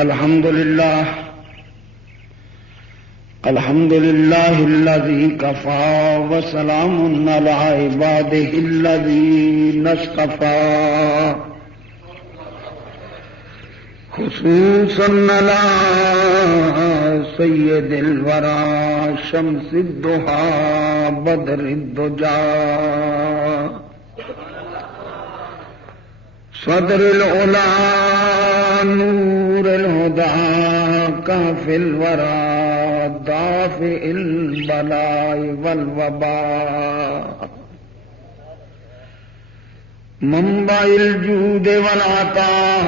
الحمد لله الذي كفى وسلام على عباده الذين اصطفى خصوصا على سيد الورى شمس الضحى بدر الدجى صدر العلا نور الهدى كافي الورى دافئ البلاء والوباء منبع الجود والعطاء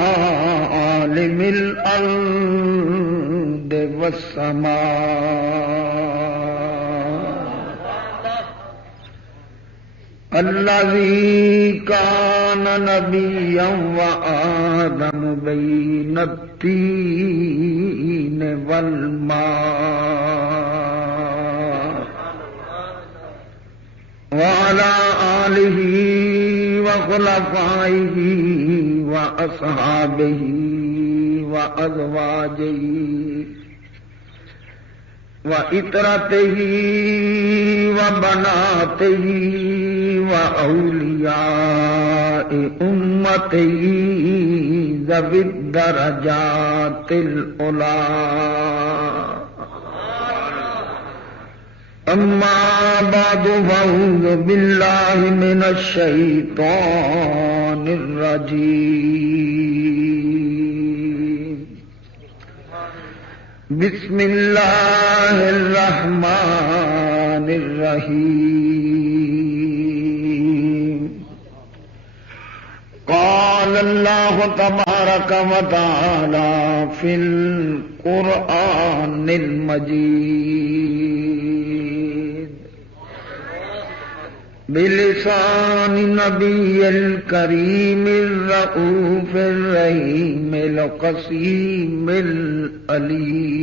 عالم الأرض والسماء الذي كان نبيا وآدم بين الطين والماء وعلى آله وخلفائه وأصحابه وأزواجه وإطرته وبناته وأولياء أمته ذوي الدرجات العلى أما بعد فأعوذ بالله من الشيطان الرجيم بسم الله الرحمن الرحيم قال الله تبارك وتعالى في القرآن المجيد بلسان نبي الكريم الرؤوف الرحيم القسيم الأليم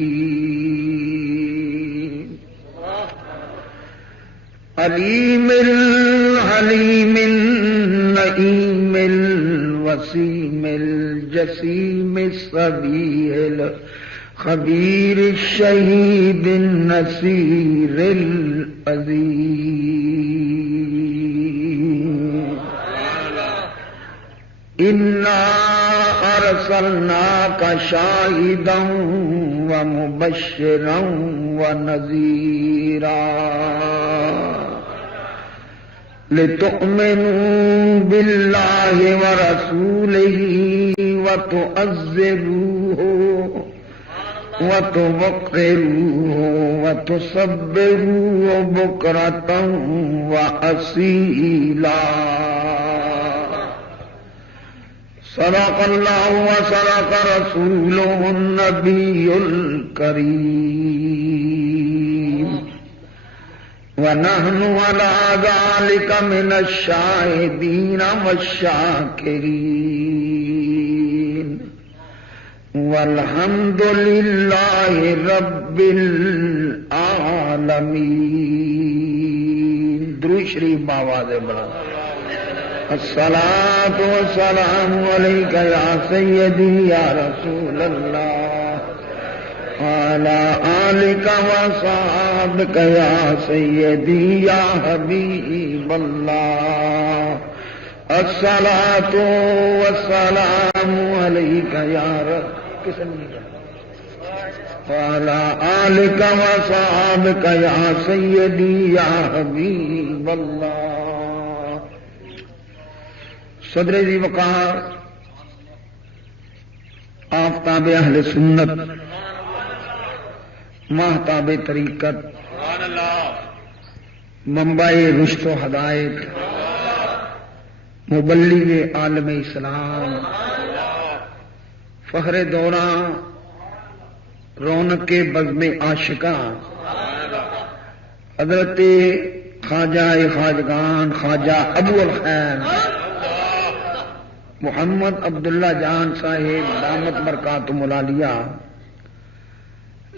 عليم الحليم النعيم الوسيم الجسيم الصبي الخبير الشهيد النصير العظيم إنا أرسلناك شاهدا ومبشرا ونذيرا لتؤمنوا بالله ورسوله وتعزروه وتوقروه وتصبروه بكرة وأصيلا صدق الله وصدق رسوله النبي الكريم ونحن على ذلك من الشاهدين والشاكرين والحمد لله رب العالمين. درود شریف باواز بڑا. الصلاة والسلام عليك يا سيدي يا رسول الله وعلى آلك وصحبك يا سيدي يا حبيب الله. الصلاة والسلام عليك يا رب وعلى آلك وصحبك يا سيدي يا حبيب الله. صدر ذی وقار آفتاب اہل سنت ماہتاب طریقت منبع رشد و ہدایت مبلغ عالم اسلام فخر دوراں رونق بزم عاشقاں حضرت خواجہ خواجگان خواجہ ابو الخیر محمد عبداللہ جان صاحب دامت برکاتہم العالیہ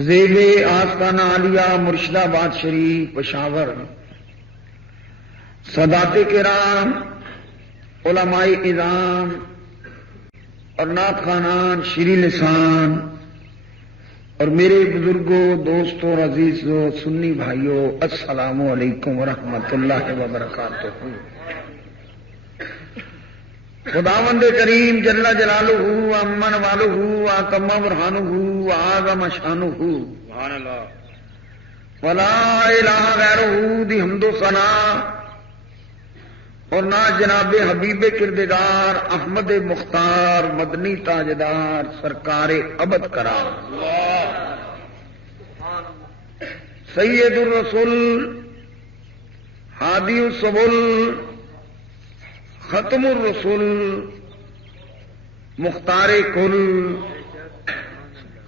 زیب آستانہ عالیہ مرشد آباد شریف پشاور سادات کرام علماء اعظام اور نعت خوانان شیریں لسان اور میرے بزرگوں، دوستوں، عزیزوں، سنی بھائیوں، السلام علیکم ورحمۃ اللہ وبرکاتہ۔ خداوند کریم جل جلالہ امن والہ واتم برہانہ وعظم شانہ سبحان اللہ ولا الہ غیرہ دی حمد و ثنا، اور نہ جناب حبیب کردگار احمد مختار مدنی تاجدار سرکار ابد کرام سید الرسول ہادی السبل ختم الرسول مختار کل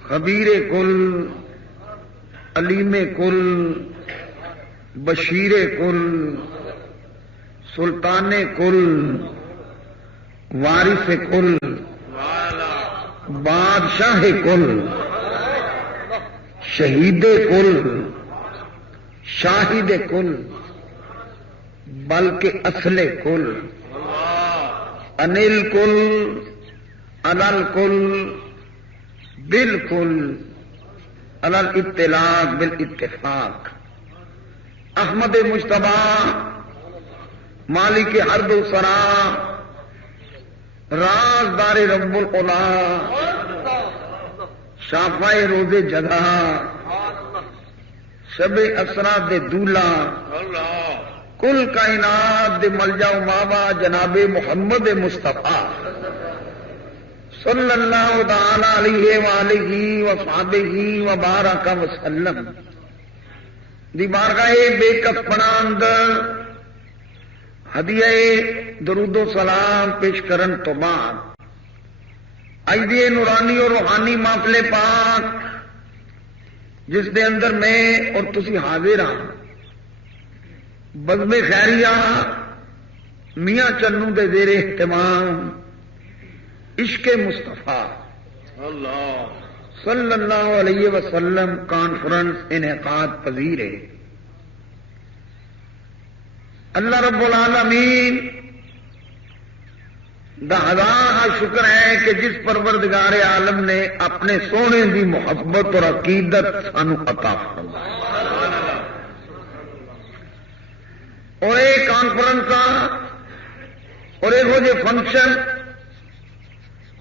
خبیر کل علیم کل بشیر کل سلطان کل وارث کل بادشاہ کل شہید کل شاہد کل بلکہ اصل کل انل کل انل کل بالکل انل اطلاق بالاتفاق احمد مجتبی مالک ارض و سرا رازدار رب العلا شافع روز جگہ شب اسرا دے دولا کل کائنات دے ملجا و ماوا جناب محمد مصطفیٰ صلی اللہ تعالی علیہ وآلہ وصحبہ وبارک وسلم دی بارگاہ بے کس پناند ہدیہ درود و سلام پیش کرن تو بعد ایدی نورانی اور روحانی محفل پاک جس دے اندر میں اور تسی حاضر ہاں بزم خیریہ میاں چنو دے زیر اہتمام عشق مصطفیٰ صلی اللہ علیہ وسلم کانفرنس انعقاد پذیر ہے۔ اللہ رب العالمین دا ہزار شکر ہے کہ جس پروردگار عالم نے اپنے سونے دی محبت اور عقیدت سانو عطا فرمائی اور ایک کانفرنس اور ایک ہو جے فنکشن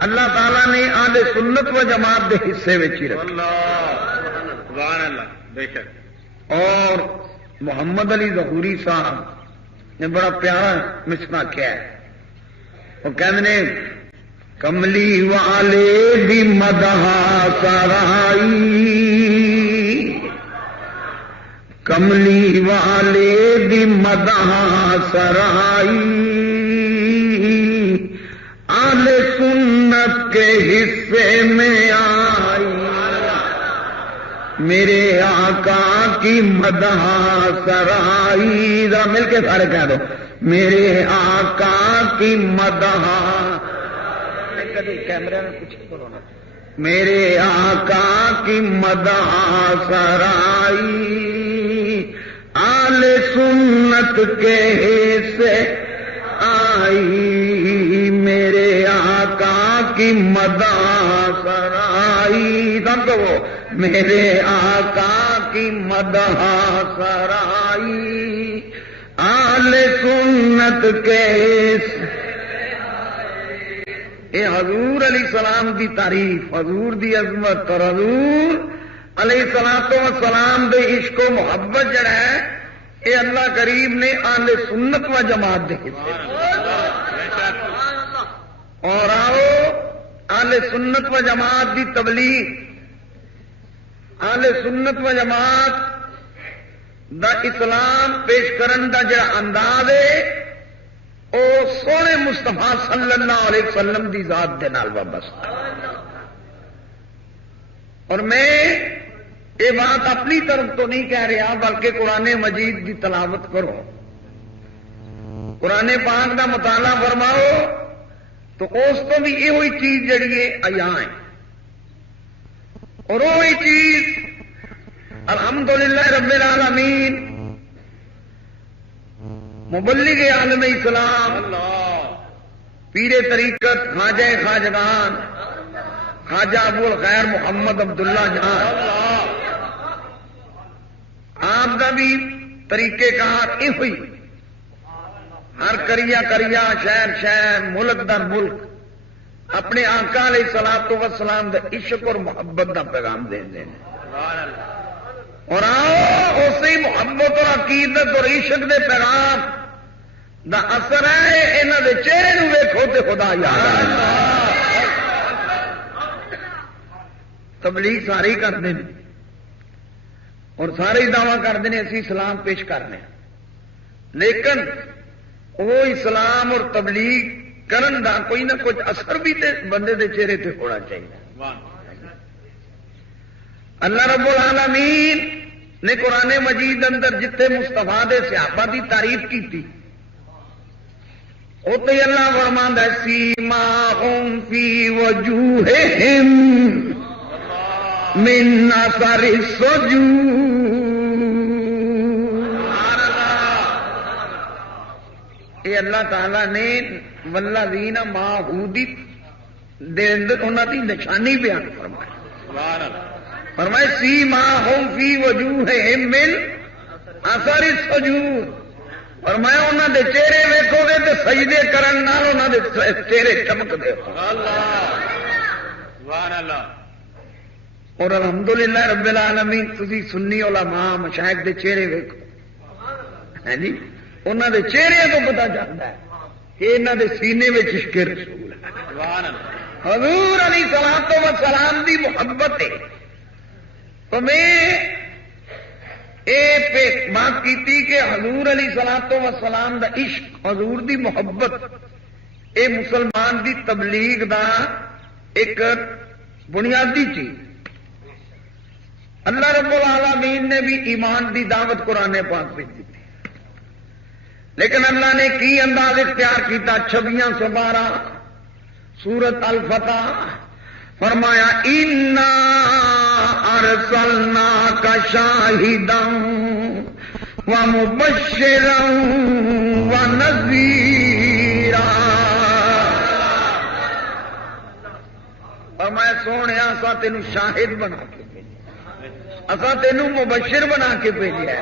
اللہ تعالی نے آل سنت و جماعت دے حصے وچ ہی رکھا اور محمد علی ظہوری صاحب نے بڑا پیارا مصرع کیا ہے، وہ کہتے ہیں کملی والے دی مدح سرائی کملی والے دی مدح سرائی آل سنت کے حصے میں آئی میرے آقا کی مدح سرائی، ذرا مل کے سارے کہہ دو میرے آقا کی مدح کیمرے میں کچھ کرو نا میرے آقا کی مدح سرائی آل سنت کے حصے آئی میرے آقا کی مدح سرائی سمجھو میرے آقا کی مدح سرائی آل سنت کے اے حضور علیہ السلام دی تعریف، حضور دی عظمت اور حضور علیہ السلام دے عشق و محبت جڑا ہے اے اللہ کریم نے آل سنت و جماعت دے حصے اور آؤ آل سنت و جماعت دی تبلیغ آل سنت و جماعت دا اسلام پیش کرن دا جڑا انداز ہے او سونے مصطفیٰ صلی اللہ علیہ وسلم دی ذات دے نال وابستہ، اور میں یہ بات اپنی طرف تو نہیں کہہ رہا بلکہ قرآن مجید کی تلاوت کرو، قرآن پاک کا مطالعہ فرماؤ تو اس کو بھی یہ چیز جڑی ہے آیا ہے، اور وہی چیز الحمدللہ رب العالمین مبلغ عالم اسلام پیر طریقت خواجہ خواجگان خواجہ ابو الخیر محمد عبداللہ جان آپ کا بھی طریقے کار یہ ہوئی، ہر کریا کریا شہر شہر ملک در ملک اپنے آقا علیہ الصلوۃ والسلام دے عشق اور محبت دا پیغام دے دیں، اور آؤ اسی محبت اور عقیدت اور عشق دے پیغام دا اثر ہے انہاں دے چہرے نو ویکھو تے خدا یاد آ جائے۔ تبلیغ سارے ہی کرتے ہیں اور سارے ہی دعویٰ کرتے ہیں اسی اسلام پیش کرنے، لیکن وہ اسلام اور تبلیغ کرن دا کوئی نہ کچھ اثر بھی تے بندے دے چہرے تے ہونا چاہیے۔ اللہ رب العالمین نے قرآن مجید اندر جتنے مصطفیٰ دے صحابہ دی تعریف کی تھی اوتے اللہ فرماندا ہے سیماہم فی وجوہہم من اثر السجود، یہ اللہ تعالی نے والذین معہودی دے اندر انہاں دی نشانی بیان فرمائی، فرمائے سیماہم فی وجوہہم من اثر السجود، فرمایا انہاں دے چہرے ویکھو گے تے سجدے کرن نال انہاں دے چہرے چمک دے سبحان اللہ۔ اور الحمدللہ رب العالمین تسی سنی علماء مشائخ دے چہرے ویکھو، ہے جی انہاں دے چہرے تو پتہ چلتا ہے کہ انہاں دے سینے وچ عشق رسول ہے، سبحان اللہ۔ حضور علیہ الصلوۃ والسلام دی محبت ہے تو میں ایک بات کی کہ حضور علیہ الصلوۃ والسلام دا عشق، حضور دی محبت، اے مسلمان دی تبلیغ دا ایک بنیادی چیز۔ اللہ رب العالمین نے بھی ایمان دی دعوت قرآن پاک میں دی تھی، لیکن اللہ نے کی انداز اختیار کیتا 2612 سورت الفتح، فرمایا انا ارسلناک شاہدا ومبشرا ونذیرا، فرمایا سونے اسا تینوں شاہد بنا کے اسا تینوں مبشر بنا کے بھیجا ہے،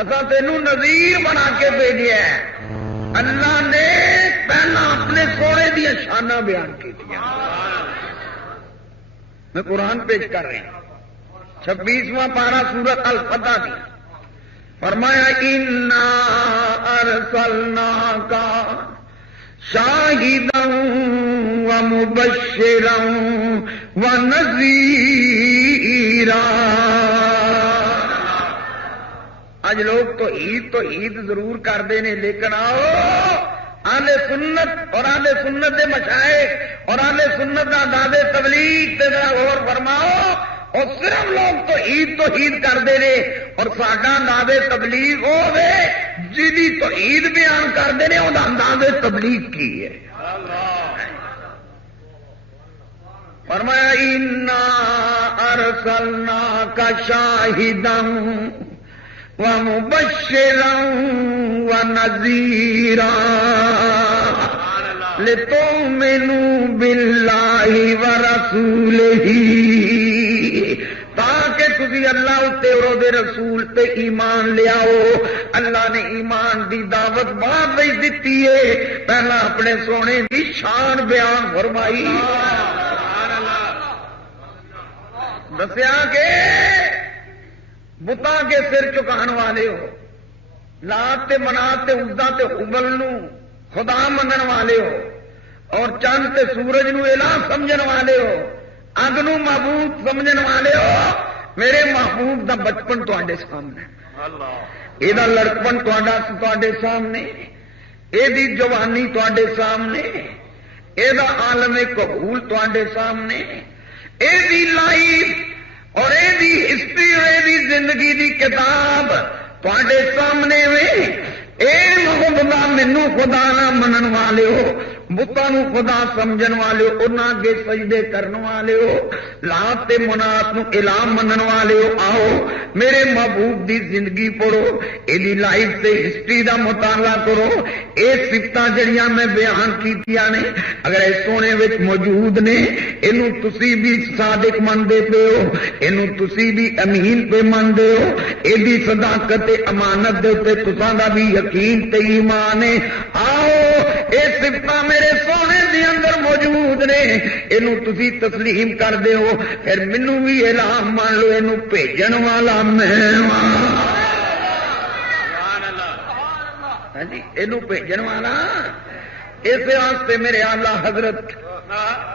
اسا تینوں نذیر بنا کے بھیجا ہے۔ اللہ نے پہلا اپنے سونے دیا شانہ بیان کی دیا، میں قرآن پیش کر رہا ہوں 26واں پارہ سورت الفتح دی، فرمایا انا ارسلناک شاہدا ومبشرا ونذیرا۔ آج لوگ تو عید ضرور کرتے ہیں، لیکن آؤ اہل سنت اور اہل سنت دے مشائخ اور اہل سنت دا دادے تبلیغ تے ذرا غور فرماؤ، اور صرف لوگ تو عید کرتے ہیں اور ساڈا دادے تبلیغ ہوے جی تو عید بیان کرتے ہیں، وہ انداز تبلیغ کی ہے۔ فرمایا انا ارسلناک شاہدا ومبشرا ونذیرا لتؤمنوا باللہ ورسولہ، تاکہ تسی اللہ تے اور دے رسول تے ایمان لیاؤ۔ اللہ نے ایمان دی دعوت بعد وچ دتی ہے، پہلا اپنے سونے دی شان بیان فرمائی، دسیا کہ بتاں کے سر چکان والے ہو، لات تے منات تے عزا تے حبل نو خدا منن والے ہو، اور چاند تے سورج نو الہ سمجھن والے ہو، اگ نو معبود سمجھن والے ہو، میرے محبوب دا بچپن تواڈے سامنے، یہ لڑکپن تواڈے سامنے، یہ جوانی تواڈے سامنے، یہ عالم قبول تواڈے سامنے، یہ لائف اور یہ ہسٹری اور یہ زندگی دی کتاب تواڈے سامنے وے۔ اے محبوبہ مینوں خدا نہ منن والے ہو، بتاں نو خدا سمجھن والے ہو، انہاں اگے سجدے کرن والے ہو، لات تے منات نو الہ منن والے ہو، آؤ میرے محبوب دی زندگی پڑھو، ایدی لائف تے ہسٹری دا مطالعہ کرو، اے صفتاں جڑیاں میں بیان کیتیاں نے اگر اے سونے وچ موجود نے، اینو تسی بھی صادق مندے پے ہو، اینو تسی بھی امین پہ مندے ہو، ایدی صداقت تے امانت دے تے تساں دا بھی یقین تے ایمان ہے، آؤ اے صفتاں میرے سونے دی اندر موجود نے، اینو تسی تسلیم کر دے ہو، پھر مینوں بھی الہ مان لو، اینو بھیجن والا میں ہاں جی، اینو بھیجن والا۔ اس واسطے میرے اعلی حضرت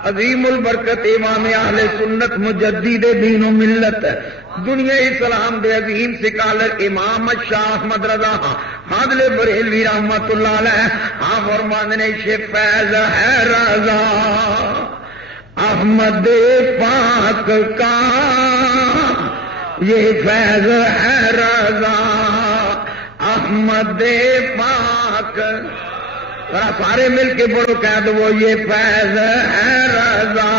عظیم البرکت امام اہل سنت مجدد دین و ملت دنیا اسلام دے عظیم سکالر امام شاہ احمد رضا حاضل بریلوی رحمت اللہ علیہ ہاں فرماندے نے فیض ہے رضا احمد پاک کا، یہ فیض ہے رضا احمد پاک، سارے مل کے بولو کہہ دو وہ یہ فیض ہے رضا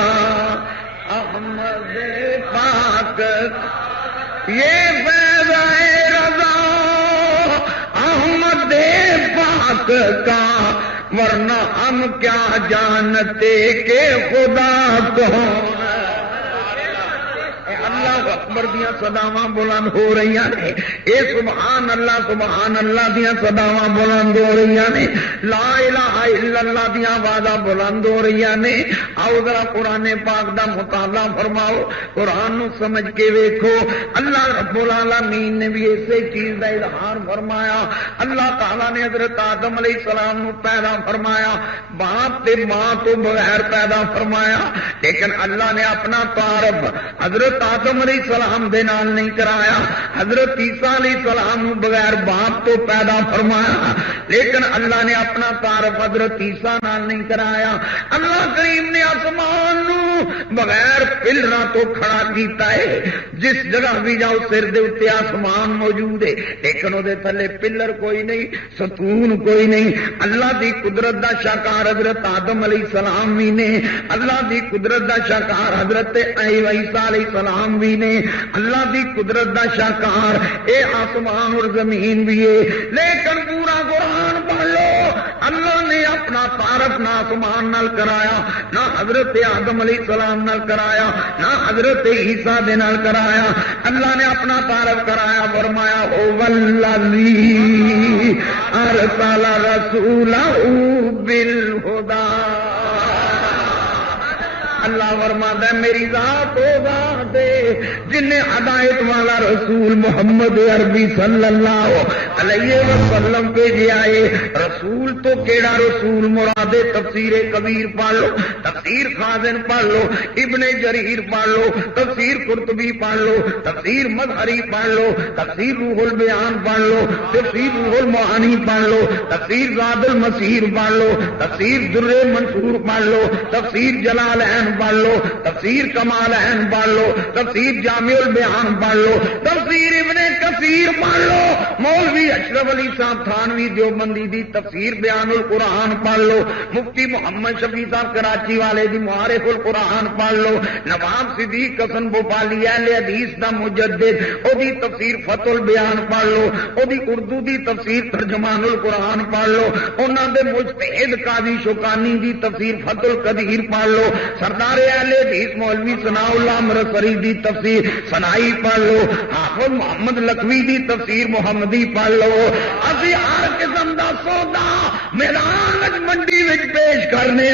احمد پاک، یہ فیض ہے رضا احمد پاک کا، ورنہ ہم کیا جانتے کہ خدا کون۔ اللہ اکبر دیا صداواں بلند ہو رہی ہیں، اے سبحان اللہ دیا صداواں بلند ہو رہی ہیں، لا الہ الا اللہ دیا آوازاں بلند ہو رہی ہیں۔ آؤ ذرا قرآن پاک دا مطالعہ فرماؤ، قرآن نو سمجھ کے ویکھو، اللہ رب العالمین نے بھی اسی چیز دا اظہار فرمایا۔ اللہ تعالیٰ نے حضرت آدم علیہ السلام نو پیدا فرمایا، باپ تے ماں تو بغیر پیدا فرمایا، لیکن اللہ نے اپنا تعارف حضرت آدم علیہ السلام دے نال نہیں کرایا، حضرت عیسیٰ علیہ السلام نو بغیر باپ تو پیدا فرمایا، لیکن اللہ نے اپنا تعارف حضرت عیسیٰ نال نہیں کرایا۔ اللہ کریم نے آسمان نو بغیر پلراں تو کھڑا کیتا ہے، جس جگہ بھی جاؤ سر دے اوتے آسمان موجود ہے، لیکن وہ تھلے پلر کوئی نہیں، ستون کوئی نہیں۔ اللہ دی قدرت دا شاکار حضرت آدم علیہ السلام بھی نے، اللہ دی قدرت دا شاکار حضرت عیسیٰ علیہ السلام بھی نے، اللہ دی قدرت دا شاکار اے آسمان اور زمین بھی ہے، لیکن پورا قرآن پڑھ لو، اللہ نے اپنا تعارف نہ آسمان نال کرایا، نہ حضرت آدم علیہ السلام نال کرایا، نہ حضرت عیسیٰ دے نال کرایا۔ اللہ نے اپنا تعارف کرایا، فرمایا او والذی ارسل رسولہ بالہدی، اللہ فرماتا ہے میری ذات ہو ذات ہے جن نے ہدایت والا رسول محمد عربی صلی اللہ علیہ وسلم بھیجا ہے۔ رسول تو کیڑا رسول مراد تفسیر کبیر پڑھ لو، تفسیر خازن پڑھ لو، ابن جریر پڑھ لو، تفسیر قرطبی پڑھ لو، تفسیر مظہری پڑھ لو، تفسیر روح البیان پڑھ لو، تفسیر روح المعانی پڑھ لو، تفسیر زاد المسیر پڑھ لو، تفسیر در منصور پڑھ لو، تفسیر جلالین پڑھ لو، تفسیر کمالین پڑھ لو، تفسیر جامع البیان پڑھ لو، تفسیر ابن کثیر پڑھ لو، مولوی اشرف علی صاحب تھانوی دیوبندی دی تفسیر بیان القرآن پڑھ لو، مفتی محمد شفیع صاحب کراچی والے دی معارف القرآن پڑھ لو، نواب صدیق حسن بھوپالی اہل حدیث دا مجدد او دی تفسیر فتح البیان پڑھ لو، او دی اردو دی تفسیر ترجمان القرآن پڑھ لو، انہاں دے مجتہد قاضی شوکانی دی تفسیر فتح القدیر پڑھ لو، سردار اہل حدیث مولوی ثناء اللہ مرسری دی تفسیر ثنائی پڑھ لو، حافظ محمد لکھوی دی تفسیر محمدی پڑھ لو۔ اسی ہر قسم دا سودا میدان منڈی وچ پیش کرنے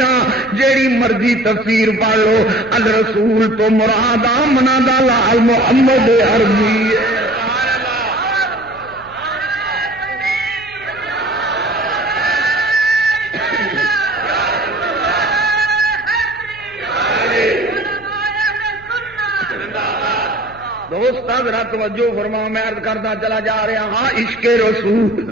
جیڑی مرضی تفسیر پڑھ لو، الرسول تو مراد آمنہ دا لال محمد عربی ہے۔ دوست ذرا توجہ فرماؤ، میں عرض کرتا چلا جا رہا ہاں عشق رسول۔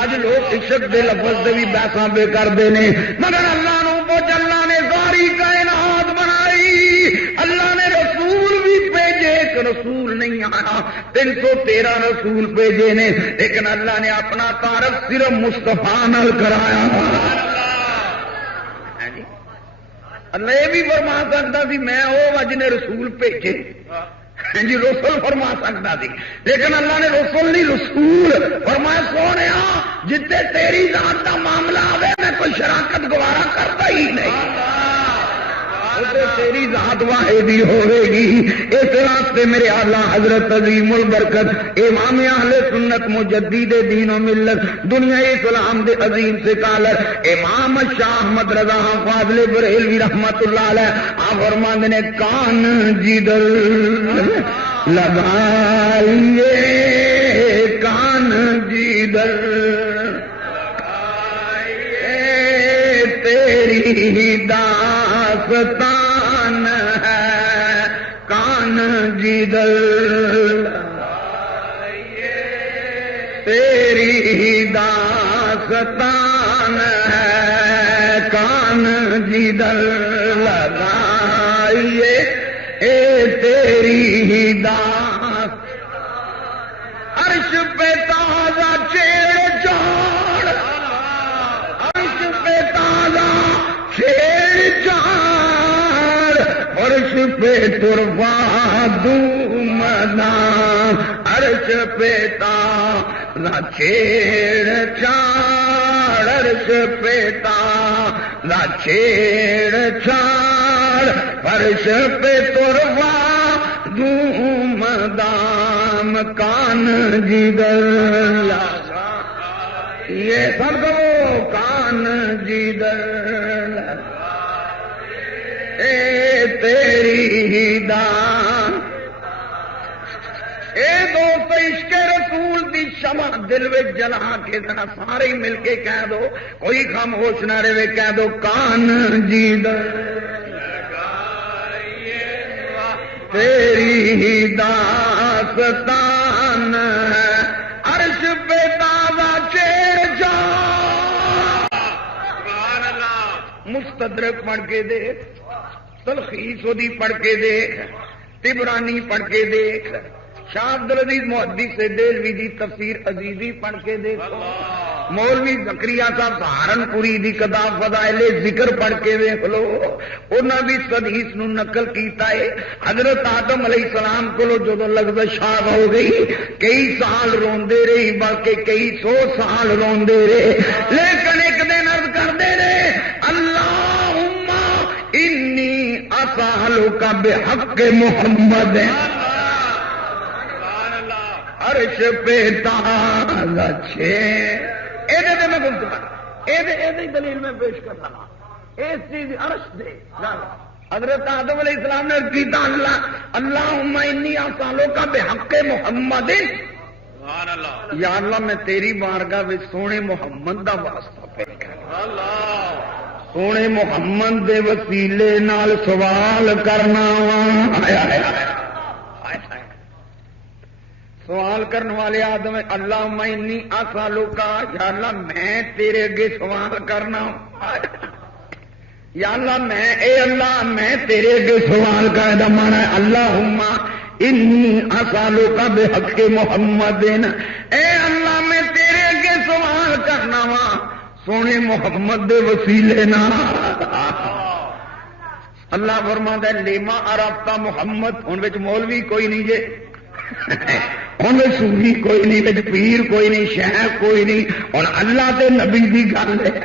اج لوگ عشق دے لفظ دے بھی بحثاں پہ کرتے ہیں، مگر اللہ نو پوچھ، اللہ نے ساری کائنات بنائی، اللہ نے رسول بھی بھیجے، ایک رسول نہیں آیا، 313 رسول بھیجے نے، لیکن اللہ نے اپنا تعارف صرف مصطفیٰ نال کرایا۔ اللہ یہ بھی فرما سکتا سی میں وہ جنہیں رسول بھیجے جی رسول فرما سکتا سی لیکن اللہ نے رسول نہیں رسول فرمایا سونے جتنے تیری ذات کا معاملہ آئے میں کوئی شراکت گوارا کرتا ہی نہیں تیری ذات واحدی ہوئے گی اس راستے میرے اعلیٰ حضرت عظیم البرکت امام اہل سنت مجدد دین و ملت دنیا اسلام دے عظیم سے کالر امام شاہ احمد رضا فاضل بریلوی رحمت اللہ علیہ آپ فرماتے نے کان جدل لگائیے کان جدل تیری داستان ہے کان جدل تیری داستان ہے کان جدل لگائیے اے تیری داستان عرش پہ تازہ چھیڑ چھاڑ عرش پہ تازہ چھیڑ چھاڑ عرش پہ تروا دودان عرش پہ تازہ چھیڑ چھاڑ عرش پہ تازہ چھیڑ چھاڑ عرش پہ تروا دھوم دام کان جدل یہ سب کو کان جدل اے تیری دان اے دوست عشق رسول دی شمع دل میں جلا کے ذرا سارے ہی مل کے کہہ دو کوئی خاموش نہ رہے کہہ دو کان جدل تیری داستان ہے عرش پہ تازہ چھیڑ چھاڑ مستدرک پڑھ کے دیکھ تلخیص دی پڑھ کے دیکھ تبرانی پڑھ کے دیکھ شاہ عبدالعزیز محدث سے دہلوی دی تفسیر عزیزی پڑھ کے دیکھو مولوی زکریا صاحب سہارنپوری دی کتاب فضائل ذکر پڑھ کے دیکھ لو انہاں بھی اس حدیث نو نقل کیتا ہے حضرت آدم علیہ السلام کو جدو لغزش شاہ ہو گئی کئی سال روندے رہی بلکہ کئی سو سال روندے رہے لیکن ایک دن عرض کردے رہے اللہم انی اسالک بحق محمد عرش پہ تازہ چھیڑ میں دلیل میں پیش کرنا اس چیز عرش دے حضرت آدم علیہ السلام نے کیتا اللہم انی اسالک بحق محمد یا اللہ میں تیری بارگاہ میں سونے محمد دا واسطہ پیش کرنا سونے محمد دے وسیلے نال سوال کرنا سوال کرنے والے آدم اللہ انی اسالک یا اللہ میں تیرے اگے سوال کرنا یا اللہ میں تیرے اگے سوال کرنا مانا ہے اللہم انی اسالک بحق محمد اے اللہ میں تیرے اگے سوال کرنا وا سونے محمد دے وسیلے نا اللہ فرماتا ہے لیما عرفتا محمد ان وچ مولوی کوئی نہیں جے ان سوفی کوئی نہیں بچ پیر کوئی نہیں شیخ کوئی نہیں اور اللہ دے نبی دی گل ہے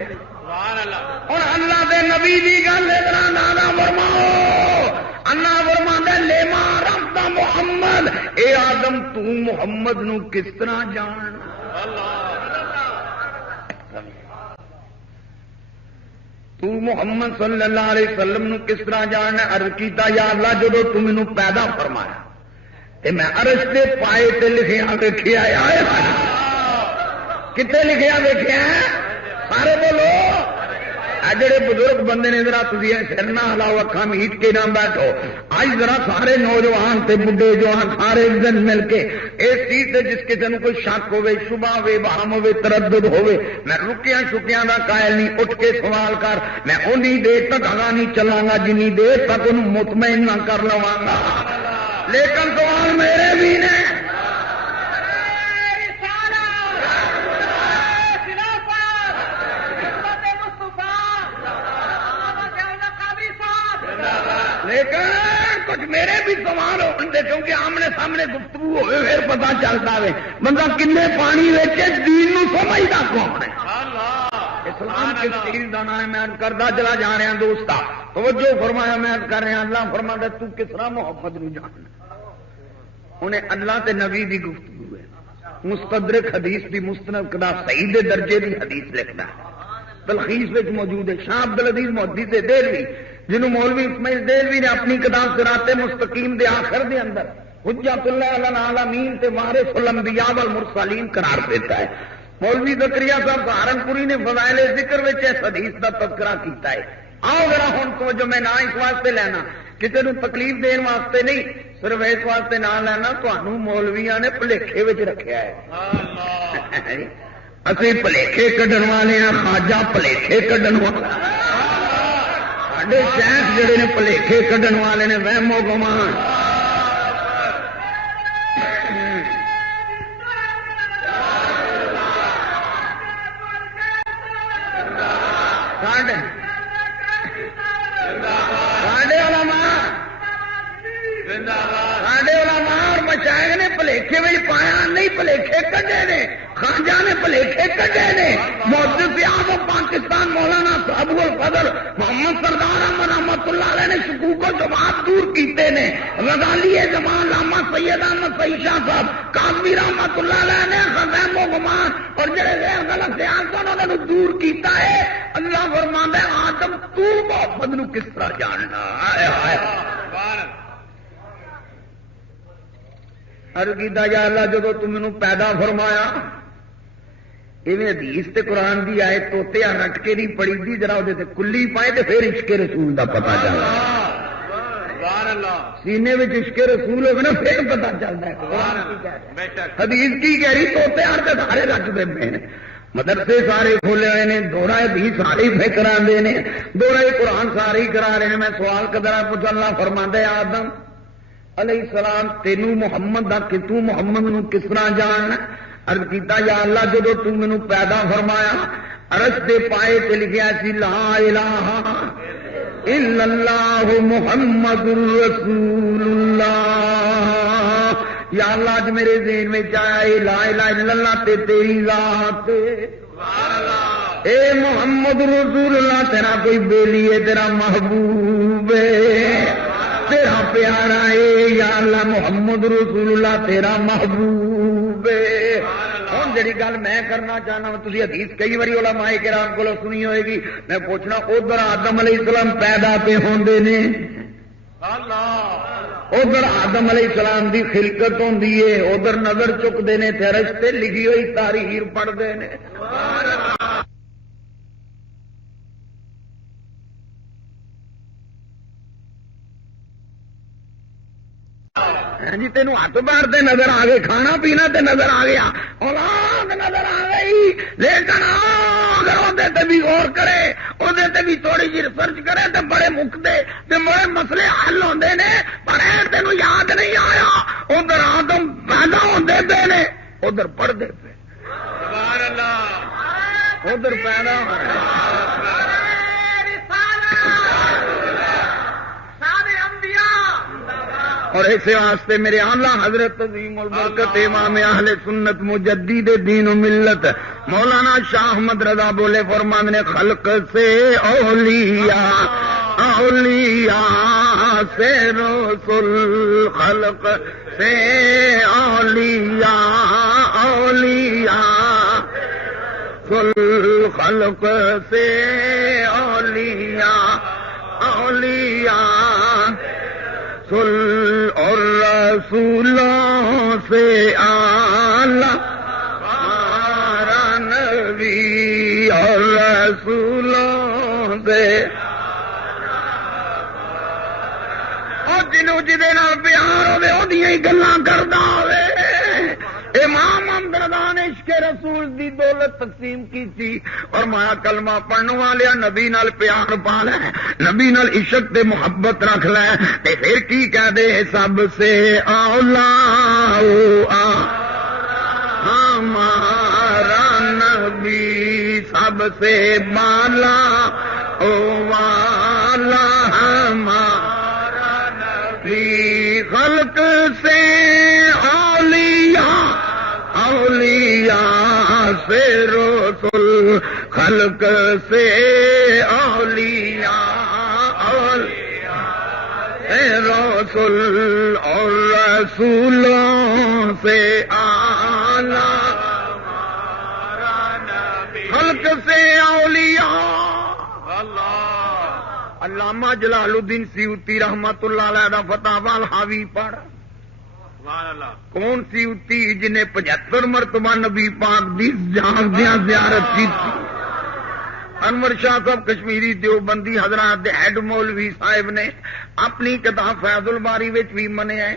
اور اللہ دے نبی دی گل ہے ذرا نانا فرماؤ اللہ فرماتا ہے لیما عرفتا محمد اے آدم تو محمد نو کس طرح جان تو محمد صلی اللہ علیہ وسلم نو کس طرح جاننا عرض کیتا یا اللہ جدو تو مینوں پیدا فرمایا تے میں عرش دے پائے تے لکھیا ویکھیا آئے کتے لکھیا ویکھیا سارے بولو جڑے بزرگ بندے نے ذرا تھی سر نہ ہلاؤ اکھاں میٹ کے نہ بیٹھو آج ذرا سارے نوجوان تے بڈھے جوان سارے دن مل کے اس چیز سے جس کسی نے کوئی شک ہوے شبہ ہوے بہم ہوے تردد ہوے میں رکیاں شکیاں دا قائل نہیں اٹھ کے سوال کر میں اونی دیر تک اگاں نہیں چلاں گا جنی دیر تک انہوں مطمئن نہ کر لواں گا لیکن سوال میرے بھی نے کچھ میرے بھی سوال ہونے کیونکہ آمنے سامنے گفتگو ہوئے پھر پتا چلتا ہے بندہ کنے پانی ویچے دین نو سمجھتا کون ہے اسلام کس چیز کا نام ہے میں کردا چلا جا رہا دوست توجہ فرمایا میں کر رہا اللہ فرماتا تو کس طرح محبت نو جاننا انہیں اللہ تے نبی دی گفتگو ہے مستدرک حدیث دی مستند دا صحیح دے درجے دی حدیث لکھتا ہے تلخیص وچ موجود ہے شاہ عبد العزیز محدث دہلوی جنہوں مولوی اسماعیل دہلوی نے اپنی کتاب صراط مستقیم دے آخر دے اندر حجت اللہ علی العالمین تے وارث الانبیاء والمرسلین قرار دیتا ہے مولوی زکریا صاحب سہارنپوری نے فضائل ذکر وچ اس حدیث دا تذکرہ کیتا ہے آؤ ذرا ہن تو جو میں نہ اس واسطے لینا کسی نو تکلیف دین واسطے نہیں صرف اس واسطے نہ لینا تمہوں مولویاں نے بھلیکھے وچ رکھیا ہے اسی بھلیکھے کڈن والے ہیں خواجہ بھلیکھے کڈن والے ساڈے شیخ جڑے نے بھلیکھے کڈن والے نے وہم و گمان مشائخ نے بھلیکھے میں پایا نہیں بھلیکھے کڈے نے خواجہ نے بھلیکھے کڈے نے محدث اعظم پاکستان مولانا ابو الفضل محمد سردار احمد رحمت اللہ علیہ نے شکوک و شبہات دور کیتے نے غزالی زمان علامہ سید احمد سعید شاہ صاحب کاظمی رحمت اللہ علیہ نے وہم و گمان اور جڑے غلط خیال سن انہوں نے دور کیتا ہے اللہ فرماندا ہے آدم تو محبت نو کس طرح جاننا ارگیدہ یا اللہ جدو تم مینوں پیدا فرمایا ایویں حدیث تے قرآن دی آئے توتے رٹ کے نہیں پڑی دی ذرا وہ کلی پائے تو پھر عشق رسول دا پتا چلتا سینے میں عشق رسول ہوگا نا پھر پتا چلتا ہے حدیث کی کہہ رہی توتے تے سارے رٹ دے پے مدرسے سارے کھولے ہوئے نے دورہ حدیث سارے ہی کرا دے نے دورہ قرآن سارے ہی کرا رہے ہیں میں سوال کدرا پوچھ اللہ فرماندا ہے آدم علیہ السلام تینوں محمد دا کہ تو محمد نو کس طرح جاننا عرض کیتا یا اللہ جدو تو مینوں پیدا فرمایا عرش دے پائے تے لکھیا سی لا الہ الا اللہ محمد رسول اللہ یا اللہ اج میرے ذہن میں آیا لا الہ الا اللہ تے تیری ذات اے محمد رسول اللہ تیرا کوئی بیلی ہے تیرا محبوب ہے تیرا پیارا ہے یا اللہ محمد رسول اللہ تیرا محبوب ہے ہوں جڑی گل میں کرنا چاہنا تھی حدیث کئی بار علماء کرام کو سنی ہوئے گی میں پوچھنا ادھر آدم علیہ السلام پیدا پہ ہوندے نے ادھر آدم علیہ السلام دی خلقت ہوندی ہے ادھر نظر چکتے ہیں رشتے لکھی ہوئی تاریخ پڑھتے ہیں جی تینوں ہاتھ باہر تے نظر آ گئے کھانا پینا تے نظر آ گیا اولاد نظر آ گئی لیکن اگر وہ بھی غور کرے وہ بھی تھوڑی جی ریسرچ کرے تو بڑے مکتے تے بڑے مسئلے حل ہوتے ہیں پر تینوں یاد نہیں آیا ادھر آدم پیدا ہوتے پے نے ادھر پڑھتے پے ادھر پیدا اور ایسے واسطے میرے اعلیٰ حضرت عظیم البرکت امام اہل سنت مجدد دین و ملت مولانا شاہ احمد رضا بولے فرمان نے خلق سے اولیاء اولیاء سے رسول خلق سے اولیاء اولیاء خلق سے اولیاء اولیاء اور رسولوں سے اعلیٰ ہمارا نبی اور رسولوں سے اور جنہوں جہدے نال پیار ہوے اودیاں ہی گلاں کردا ہوے امام احمد رضا نے عشق رسول دی دولت تقسیم کی تھی اور مایا کلمہ پڑھنے والے نبی نال پیار پا لے نبی نال عشق تے محبت رکھ لے تے پھر کی کہہ دے سب سے اولا ہمارا نبی سب سے بالا او والا ہمارا فی خلق سے اولیاء، اولیاء سے رسول، خلق سے اولیاء، اولیاء سے رسول، اور رسولوں سے اعلیٰ خلق سے اولیاء۔ علامہ جلال الدین سیوطی رحمت اللہ علیہ دا فتاوی الحاوی پڑھ۔ کون سیوطی؟ جنہیں 75 مرتبہ نبی پاک دی جاندیاں زیارت کی تھی۔ انور شاہ صاحب کشمیری دیوبندی حضرات دے ہیڈ مولوی صاحب نے اپنی کتاب فیض الباری وچ بھی منیا ہے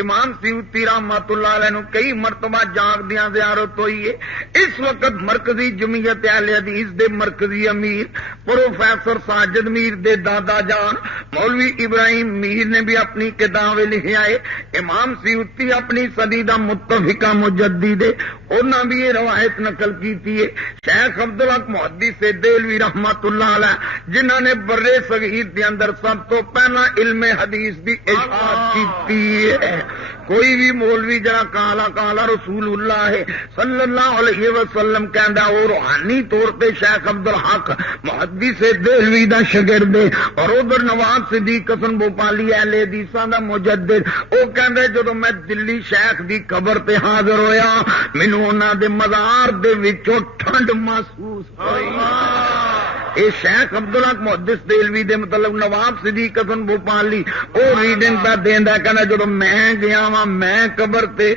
امام سیوطی رحمت اللہ علیہ نو کئی مرتبہ جاگ دیاں زیارت ہوئی ہے۔ اس وقت مرکزی جمعیت اہل حدیث دے مرکزی امیر پروفیسر ساجد میر دے دادا جان مولوی ابراہیم میر نے بھی اپنی کتاب لکھیا ہے۔ امام سیوطی اپنی صدی دا متفقہ مجدد ہے، انہاں بھی یہ روایت نقل کیتی ہے۔ شیخ عبدالحق محدث دہلوی رحمت اللہ علیہ جنہاں نے بر صغیر دے اندر سب تو پہلا علم حدیث دی اشاعت کیتی ہے۔ کوئی بھی مولوی جڑا کالا کالا رسول اللہ ہے صلی اللہ علیہ وسلم کہندا وہ روحانی طور پہ شیخ عبدالحق محدث دہلوی دا شاگرد ہے، اور ادھر نواب صدیق حسن بھوپالی اہل حدیثاں دا مجدد، وہ کہندا جدوں میں دلی شیخ دی قبر تے حاضر ہویا مینوں انہاں دے مزار دے وچوں ٹھنڈ محسوس ہوئی۔ اے شیخ عبدالحق محدث دہلوی دے مطلب نواب صدیق حسن بھوپالی او ریڈنگ پہ دیندا کہندا جدوں میں گیا وا میں قبر تے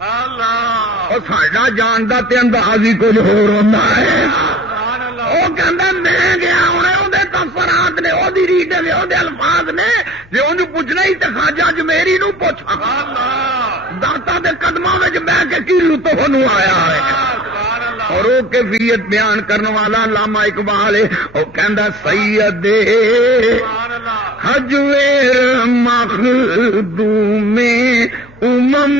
اور ساڈا جان دا تے انداز ہی کچھ ہور ہوندا ہے۔ وہ کہندا میں گیا ہن اودے تفسیرات نے اودی ریڈنگ اودے الفاظ نے جے اونوں پوچھنا ہی تے خواجہ اجمیری نو پوچھ داتا دے قدماں وچ بیٹھ کے کی لطف انہوں آیا ہے۔ اور وہ کیفیت بیان کرنے والا علامہ اقبال ہے، وہ کہندا سید حجویر مخدوم امم،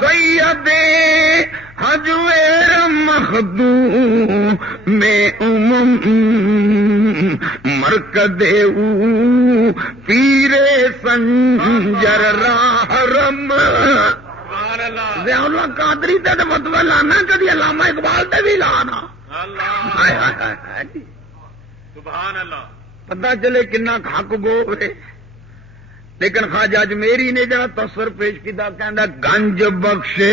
سید حجویر مخدوم امم، مرکد او پیر سنجر راہرم۔ ضیاء اللہ قادری تے مطلب لانا کدی علامہ اقبال تے بھی لانا۔ سبحان اللہ، پتہ چلے کنا حق گو ہے۔ لیکن خواجہ اجمیری نے جہاں تصور پیش کیا کہندا گنج بخشے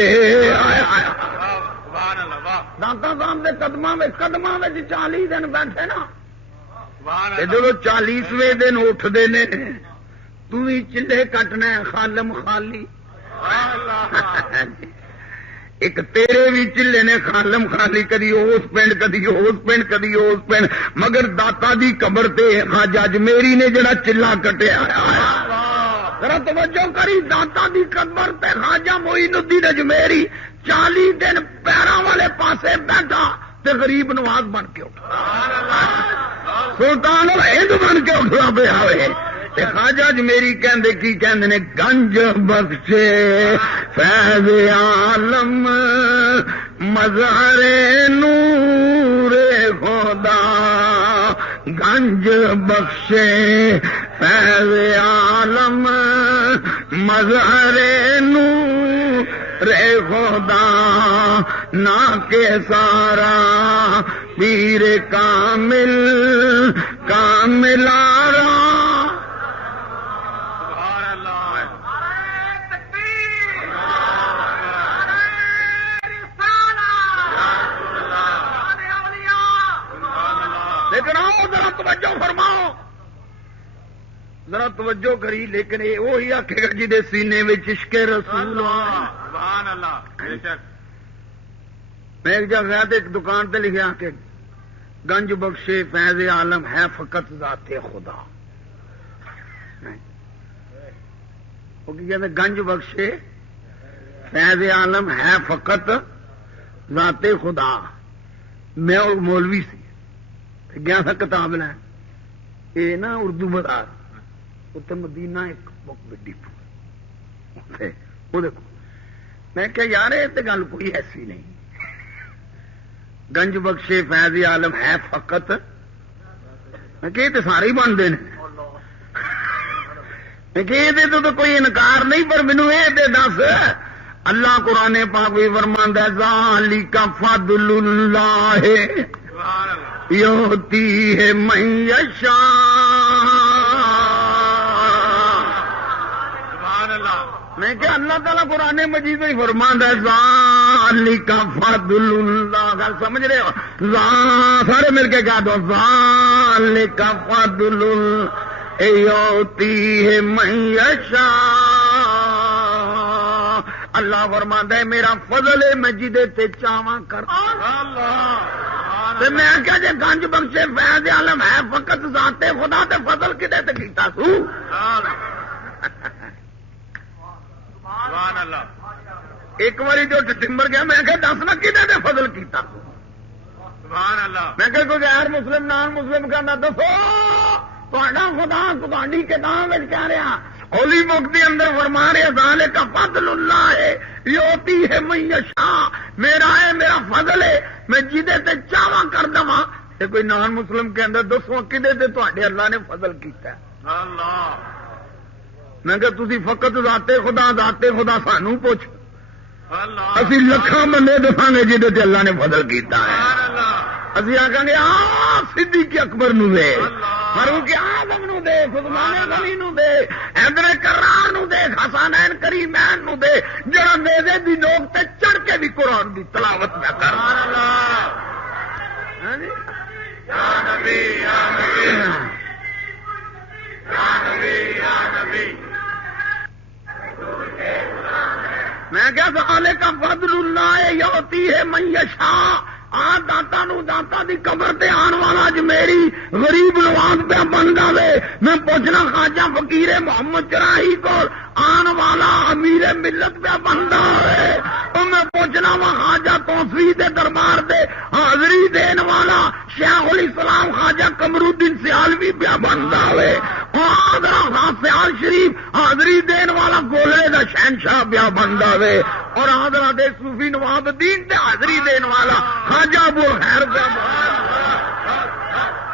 سبحان اللہ، واہ داتا صاحب دے قدماں میں 40 دن بیٹھے نا، سبحان اللہ، جدو 40ویں دن اٹھتے نے تو ہی چلے کٹنا خالم خالی۔ ایک تیرے بھی چلے نے خالم خالی، کدی اس پنڈ کدی اس پنڈ کدی اس پنڈ، مگر داتا دی قبر تے خواجہ اجمیری نے جڑا چلا کٹیا ذرا توجہ کری، داتا دی قبر تے خواجہ معین الدین اجمیری 40 دن پیراں والے پاسے بیٹھا تے غریب نواز بن کے اٹھا، سلطان الہند بن کے اٹھا پیا ہوئے۔ خواجہ اجمیری کہندے کی کہندے نے گنج بخشے فیض عالم مظہر نور خدا، گنج بخشے فیض عالم مظہر نور خدا، نہ کہ سارا پیر کامل کامل آرا۔ لیکن آؤ ذرا توجہ فرماؤ، ذرا توجہ کری، لیکن یہ وہی آکھے گا جی سینے میں عشق رسول۔ سبحان اللہ، بے شک۔ میں ایک جگہ گیا تو ایک دکان پہ لکھا کہ گنج بخشے فیض عالم ہے فقط ذات خدا۔ وہ کہتے گنج بخشے فیض عالم ہے فقط ذات خدا۔ میں اور مولوی سی گیا تھا کتاب لین، یہ نا اردو بازار اتنے مدینہ ایک بک ڈپو، وہ دیکھو میں کہ یار یہ تو گل کوئی ایسی نہیں، گنج بخشے فیض عالم ہے فقط، میں کہ یہ تو سارے ہی بنتے ہیں۔ کہ یہ تو کوئی انکار نہیں، پر مینوں یہ دس، اللہ قرآن پاک بھی فرماندا ہے ذالک فضل اللہ یؤتیہ من یشاء۔ میں کہ اللہ تعالیٰ قرآن مجید میں فرماندا ہے ذالک فضل اللہ، گل سمجھ رہے ہو؟ سارے مل کے کہہ دو ذالک فضل یؤتیہ من یشاء۔ اللہ فرماندا ہے میرا فضل ہے، میں جدے تے چاواں کرتا۔ تے میں کیا جے گنج بخشے فیض عالم ہے فقط ذات خدا تے فضل کدے تے کیتا سو؟ سبحان اللہ۔ ایک باری جو ٹمبر گیا میں کہ دس نہ کدے تے فضل کیتا سو؟ سبحان اللہ۔ میں کہ کوئی غیر مسلم نان مسلم کہنا دسو تہاڈا خدا تہاڈی کتاب وچ کہہ رہا ہولی بک کے اندر فرما رہے ذالک فضل اللہ ہے یؤتیہ من یشاء، میرا ہے میرا فضل ہے میں جدے تے چاواں کر دواں۔ تے کوئی نان مسلم کے اندر دسو کدے تے تہاڈے اللہ نے فضل کیتا ہے؟ اللہ۔ میں کہ تسی فقط ذات خدا سانو پوچھ، اللہ۔ اسی لکھاں بندے دساں گے جدے تے اللہ نے فضل کیتا ہے۔ سبحان اللہ۔ اسی آکھاں گے صدیق اکبر نو دے، فاروق اعظم نو دے، عثمان غنی نو دے، حیدر کرار نو دے، حسنین کریمین نو دے، جڑا نیزے دی نوک تے چڑھ کے بھی قرآن دی تلاوت نہ کر۔ سبحان اللہ۔ یا نبی یا نبی یا نبی یا نبی۔ میں کیا ذالک فضل اللہ یؤتیہ من یشاء۔ داتا نو داتا دی قبر تے آن والا اج میری غریب نواز پہ بندا وے، میں پوچھنا خواجہ فقیر محمد چراہی کو آن والا امیر ملت پہ بندا وے، میں پوچھنا وا خواجہ توسیع دے دربار دے حاضری دین والا شیخ الاسلام خواجہ قمرالدین سیالوی پہ بندا وے، آدھرا سیال شریف حاضری دین والا گولڑے دا شہنشاہ پہ بندا وے، اور آدھرا دے صوفی نواب الدین تے حاضری دین والا خواجہ ابو خیر پہ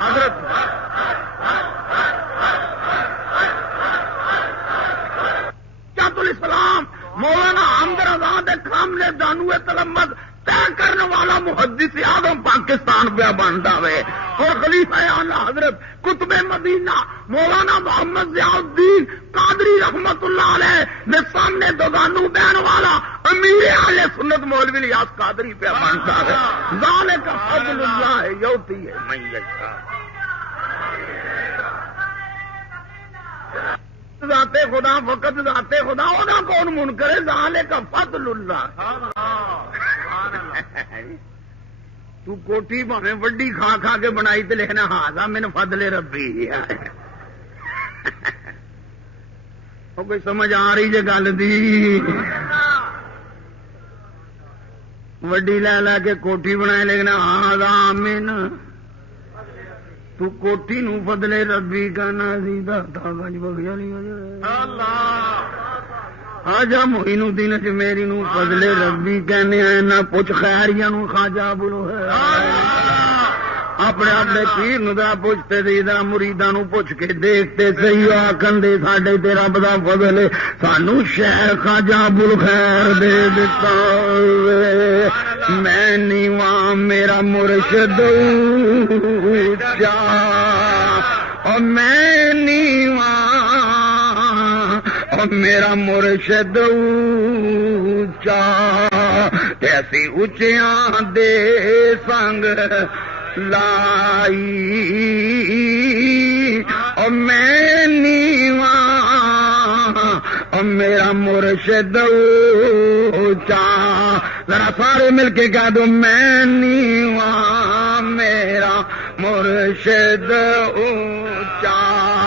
حضرت الاسلام مولانا حمد رضا دے کاملے دانوے تلمذ طے کرنے والا محدث اعظم پاکستان پہ بنتا وے، اور خلیفہ اعلی حضرت قطب مدینہ مولانا محمد ضیاء الدین قادری رحمت اللہ علیہ نے سامنے دوگانو بہن والا امیر اہل سنت مولوی الیاس قادری پہ بنتا ہے۔ ذالک فضل اللہ یؤتیہ من یشاء۔ ذات خدا فقط ذات خدا ہونا کون منکر ہے؟ ذالک فضل اللہ۔ تو کوٹھی بھاویں وڈی کھا کھا کے بنائی تے لکھنا ہاذا من فضل ربی۔ وہ کوئی سمجھ آ رہی جے گل دی؟ وڈی لے لے کے کوٹھی بنائے لکھنا ہاذا من، تو کوٹھی نو فضل ربی کہنا سی داتا گنج بخشیا نہیں خواجہ معین الدین اجمیری نو فضل ربی کہنے ہیں، نہ پوچھ خیریاں نو خواجہ بولو ہے، اپنے اپنے پیر نو دا پوچھتے سی، ذرا مریداں نو پوچھ کے دیکھتے صحیح آکھن دے ساڈے تے رب دا فضل ہے، سانو شہر خواجہ ابو خیر دے دتا وے، میں نیواں میرا مرشد اونچا، اور میں نیواں میرا مرشد اونچا، ایسی اونچیاں دے سنگ لائی، اور میں نیواں اور میرا مرشد اونچا، ذرا سارے مل کے کہہ دو میں نیواں میرا مرشد اونچا،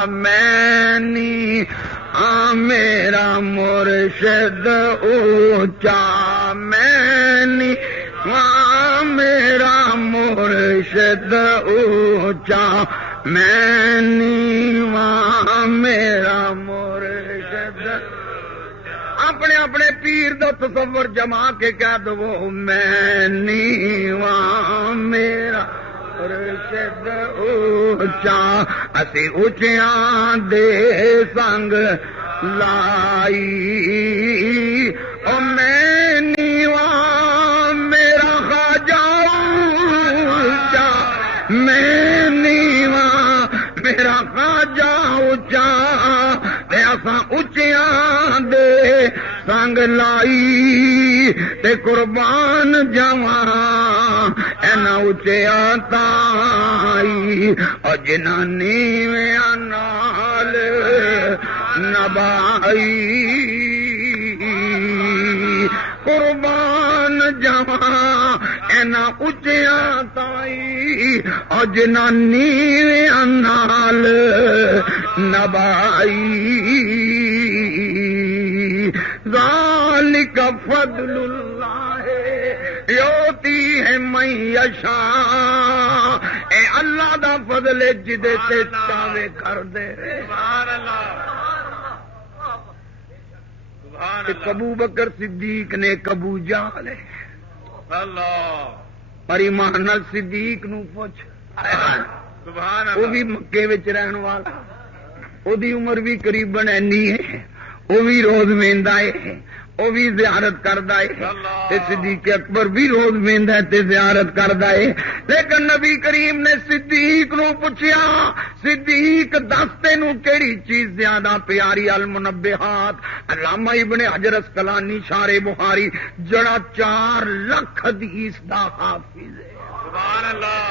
میں نیواں میرا مرشد اونچا، میں نیواں میرا مرشد اونچا، میں نیواں میرا مرشد، اپنے اپنے پیر دا تصور جما کے کہہ دو میں نیواں میرا مرشد اونچا، اسی اونچیاں دے سنگ لائی او میں نیواں میرا خواجہ اونچا میں نیواں میرا خواجہ اونچا تے اساں اونچیاں دے سنگ لائی تے قربان جاواں اینا اونچیا تائی او جنہاں نیویاں نال نبائی قربان جاواں اینا اونچیا تائی او جنہاں نیویاں نال نبائی ذالک فضل اللہ یوتی ہے من یشاء اے اللہ دا فضل ہے جدے تے چاہے کر دے سبحان اللہ سبحان اللہ ابو بکر صدیق نے ابو جہل اللہ پر ایمان نال صدیق نو پوچھ سبحان وہ اللہ بھی مکے وچ رہن والا وہ دی عمر بھی قریباً اینی ہے وہ بھی روز ویندا ہے وہ بھی زیارت کردا ہے تے صدیق اکبر بھی روز ویندا ہے تے زیارت کردا ہے لیکن نبی کریم نے صدیق نو پوچھیا صدیق دس تینوں کیڑی چیز زیادہ پیاری المنبہات علامہ ابن حجر اسقلانی شارح بخاری جڑا 4 لاکھ حدیث دا حافظ ہے سبحان اللہ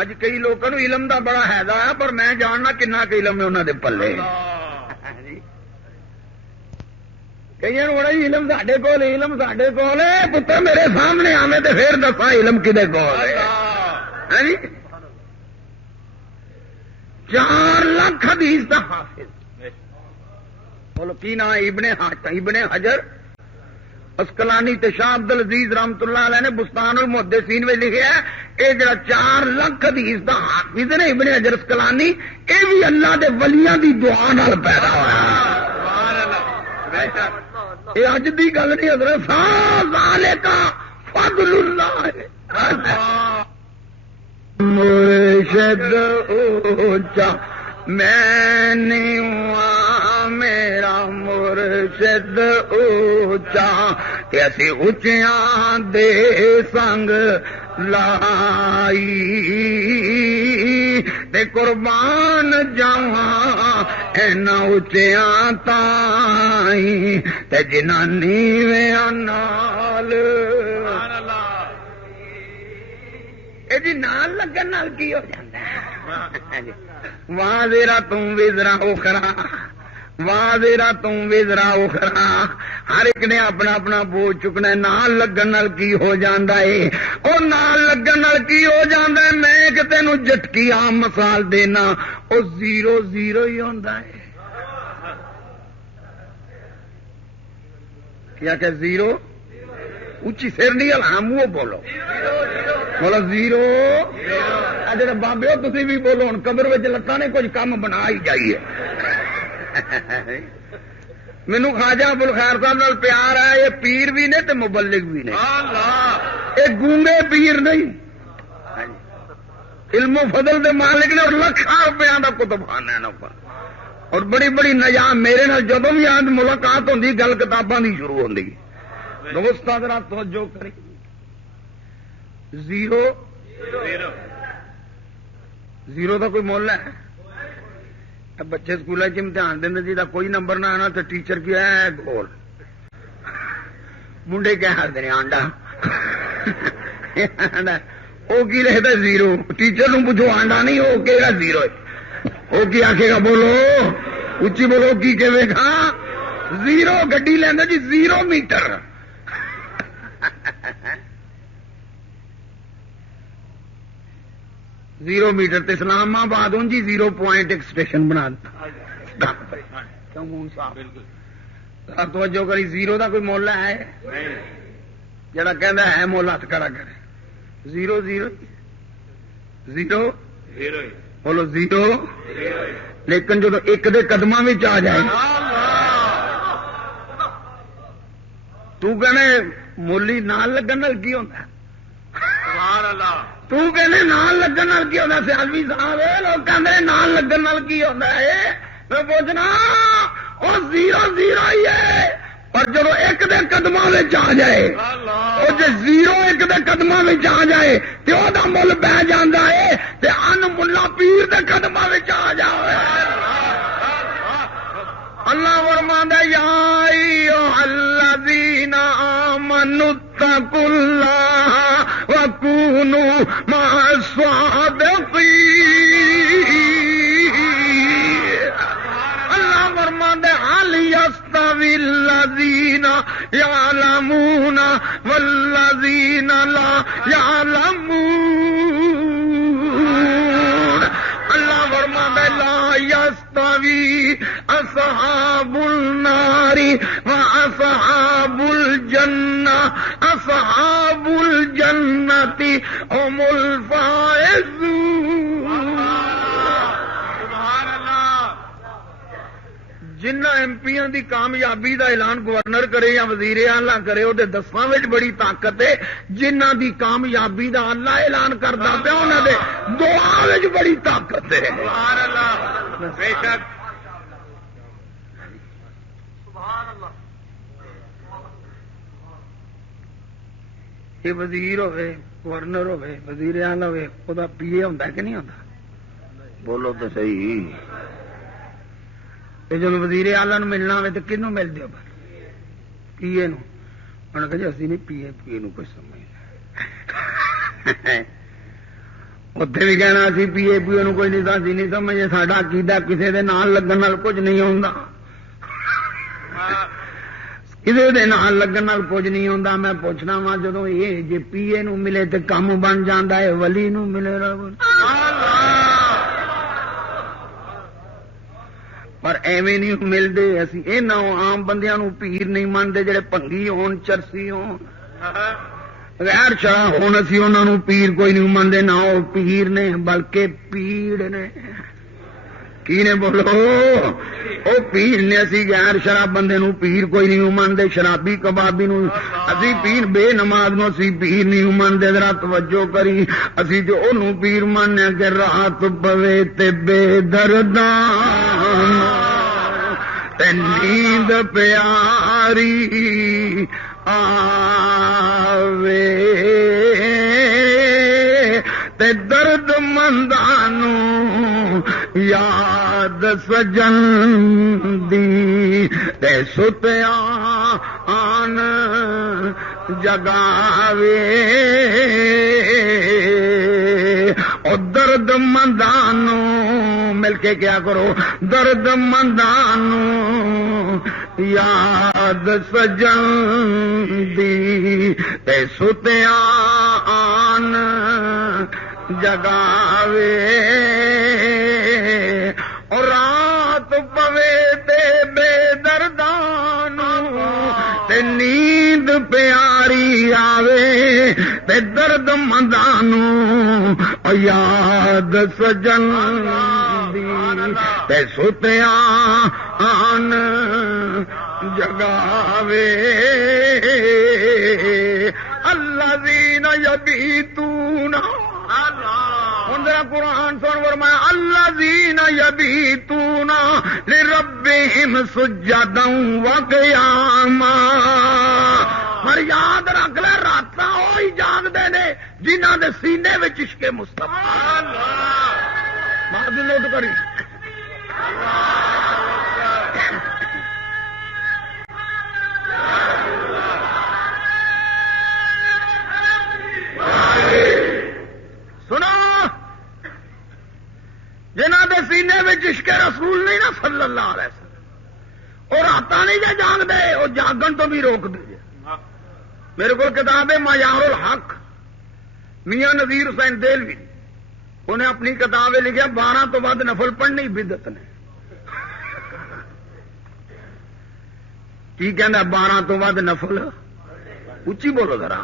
اج کئی لوگوں کو علم دا بڑا حیدا ہے پر میں جاننا کنا کہ علم ہے انہوں دے پلے کئی بڑا علم ساڈے کول علم ساڈے کول پتر میرے سامنے آوے تو پھر دسا علم کدے کول ہے 4 لاکھ حدیث دا حافظ بولو کی نا ابن حجر اسقلانی تے شاہ عبد العزیز رحمت اللہ علیہ نے بستان المحدثین میں لکھا ہے اے جڑا 4 لاکھ حدیث دا حافظ نے ابن حجر اسقلانی اے بھی اللہ دے ولیاں دی دعا نال پیدا ہویا سبحان اللہ یہ اج دی گل نہیں حضرت ذالک فضل اللہ مرشد اونچا میں نیواں میرا مرشد اونچا تے اسی اونچیاں دے سنگ لائی تے قربان جاواں اینا اونچیاں تائی تے جنہاں نیویاں نال سبحان اللہ اے جی نال لگن نال کی ہو جاندا ہے واہ ذرا تم وزرا اخرا واہ ذرا تم وزرا اخرا ہر ایک نے اپنا اپنا بوجھ چکنا ہے نال لگن نال کی ہو جاندا ہے او نال لگن نال کی ہو جاندا ہے میں کہ تینوں جھٹکی عام مثال دینا او 0 0 ہی ہوندا ہے کیا کہ 0 اونچی سر نہیں الحام وہ بولو بولو 0 جڑے بابے ہو تسی بھی بولو ہن قبر وچ لتاں نے کچھ کام بنا ہی جائیے مینوں خواجہ ابوالخیر صاحب نال پیار ہے یہ پیر بھی نے تے مبلغ بھی نے اللہ یہ گونگے پیر نہیں علم و فضل دے مالک نے اور لاکھاں روپیاں دا کتبخانہ ہے نا اور بڑی بڑی نظام میرے نال جدوں بھی آج ملاقات ہوندی گل کتاباں دی شروع ہوندی دوست حضرات توجہ کریں 0 0 کا کوئی مول ہے بچے سکول امتحان دیں جی کوئی نمبر نہ آنا تو ٹیچر کی ہے گول منڈے کیا ہر ہیں آنڈا وہ کی رہتا 0 ٹیچر نو پوچھو آنڈا نہیں وہ کہے گا 0 وہ کی آخے گا بولو اچھی بولو کی کہے گا 0 گڈی لینا جی 0 میٹر 0 میٹر تے اسلام آباد ہوں جی 0 پوائنٹ ایک اسٹیشن بنا توجہ کری 0 کا کوئی مولا ہے جڑا کہندا ہے مولا ہاتھ کھڑا کرے 0 0 0 بولو 0 لیکن جو ایک دے قدماں وچ آ جائے تو کہنے مولی نال لگن نال کی ہوندا سبحان اللہ تو کہنے نال لگن نال کی ہوندا سیالوی صاحب لوگ کہندے نال لگن نال کی ہوندا ہے میں پوچھنا وہ 0 ہی ہے، پر جب ایک دے قدموں میں آ جائے، وہ جی 0 ایک دے قدموں میں آ جائے تو وہ مل بہ جانا ہے، تے ان ملا پیر دے قدموں میں آ جائے۔ اللہ فرماتا ہے یا ایھا الذین آمنوا اتقوا اللہ وکونوا مع الصادقین۔ اللہ فرماتا ہے هل یستوی الذین یعلمون والذین لا یعلمون۔ اللہ فرماتا ہے لا یستوی اصحاب النار واصحاب الجنہ، اصحاب الجنۃ هم الفائزون۔ سبحان اللہ۔ جنہ ایم پیاں دی کامیابی دا اعلان گورنر کرے یا وزیر اعلیٰ کرے وہ دساں وچ بڑی طاقت ہے، جنہ دی کامیابی دا اللہ اعلان کردا پیا انہاں دے دعا وچ بڑی طاقت ہے۔ سبحان اللہ، بے شک۔ سبحان اللہ۔ یہ وزیر ہوئے، گورنر ہوئے، وزیر اعلیٰ ہوئے، وہ پی اے ہوندا کہ نہیں ہوندا؟ بولو تو صحیح۔ جب وزیر اعلیٰ ملنا ہوئے تو کنوں مل دیو پی اے نو؟ انہوں نے کہا جی اسی نہیں پی اے نو کوئی سمجھ اتنے بھی کہنا اسی پی اے نو کوئی نہیں اسی نہیں سمجھے، ساڈا عقیدہ کسی دے نال لگن نال کچھ نہیں ہوندا، کسی دے نال لگن نال کچھ نہیں ہوندا۔ میں پوچھنا وا جدوں یہ جے پی اے نو ملے تے کم بن جاندا ہے، ولی نو ملے رب پر ایویں نہیں ملتے۔ اسی عام بندیاں نو پیر نہیں مانتے، جڑے پنگی ہون، چرسی ہون، غیر شرع ہون، اسی انہاں نو پیر کوئی نہیں مانتے، نہ وہ پیر نے بلکہ پیڑ نے۔ کی نے بولو؟ وہ پیر نے۔ اسی غیر شرع بندے نو پیر کوئی نہیں مانتے، شرابی کبابی نو اسی پیر، بے نماز نو اسی پیر نہیں مانتے۔ ذرا توجہ کری، اسی جو انہوں پیر ماننے کہ رات پوے تے بے دردان تے نیند پیاری آوے تے درد مندانو یاد سجن دی تے ستیا آن جگاوے۔ اور درد مندانو مل کے کیا کرو، درد مندانو یاد سجن دی تے ستیا آن جگاوے۔ اور رات پوے تے بے دردانو تے نیند پیاری آوے تے درد مندانو یاد سجن دی تے ستیا آن جگاوے۔ الذین یبیتون، قرآن سن فرمایا الذین یبیتون لربہم سجدا وقیاما۔ پر یاد رکھ لے راتاں وہی جاگدے نے جنہاں دے سینے وچ عشق مصطفیٰ۔ بعد نوٹ کری سنو، جنہ دے سینے میں عشق رسول نہیں نا صلی اللہ علیہ وسلم، اور رات نہیں جا جاگ دے، وہ جاگن تو بھی روک دے۔ میرے کو کتاب ہے معیار الحق، میاں نذیر حسین دہلوی، انہیں اپنی کتاب لکھا 12 تو بعد نفل پڑھنی بدعت نے۔ کی کہنا 12 تو بعد نفل؟ اچھی بولو ذرا،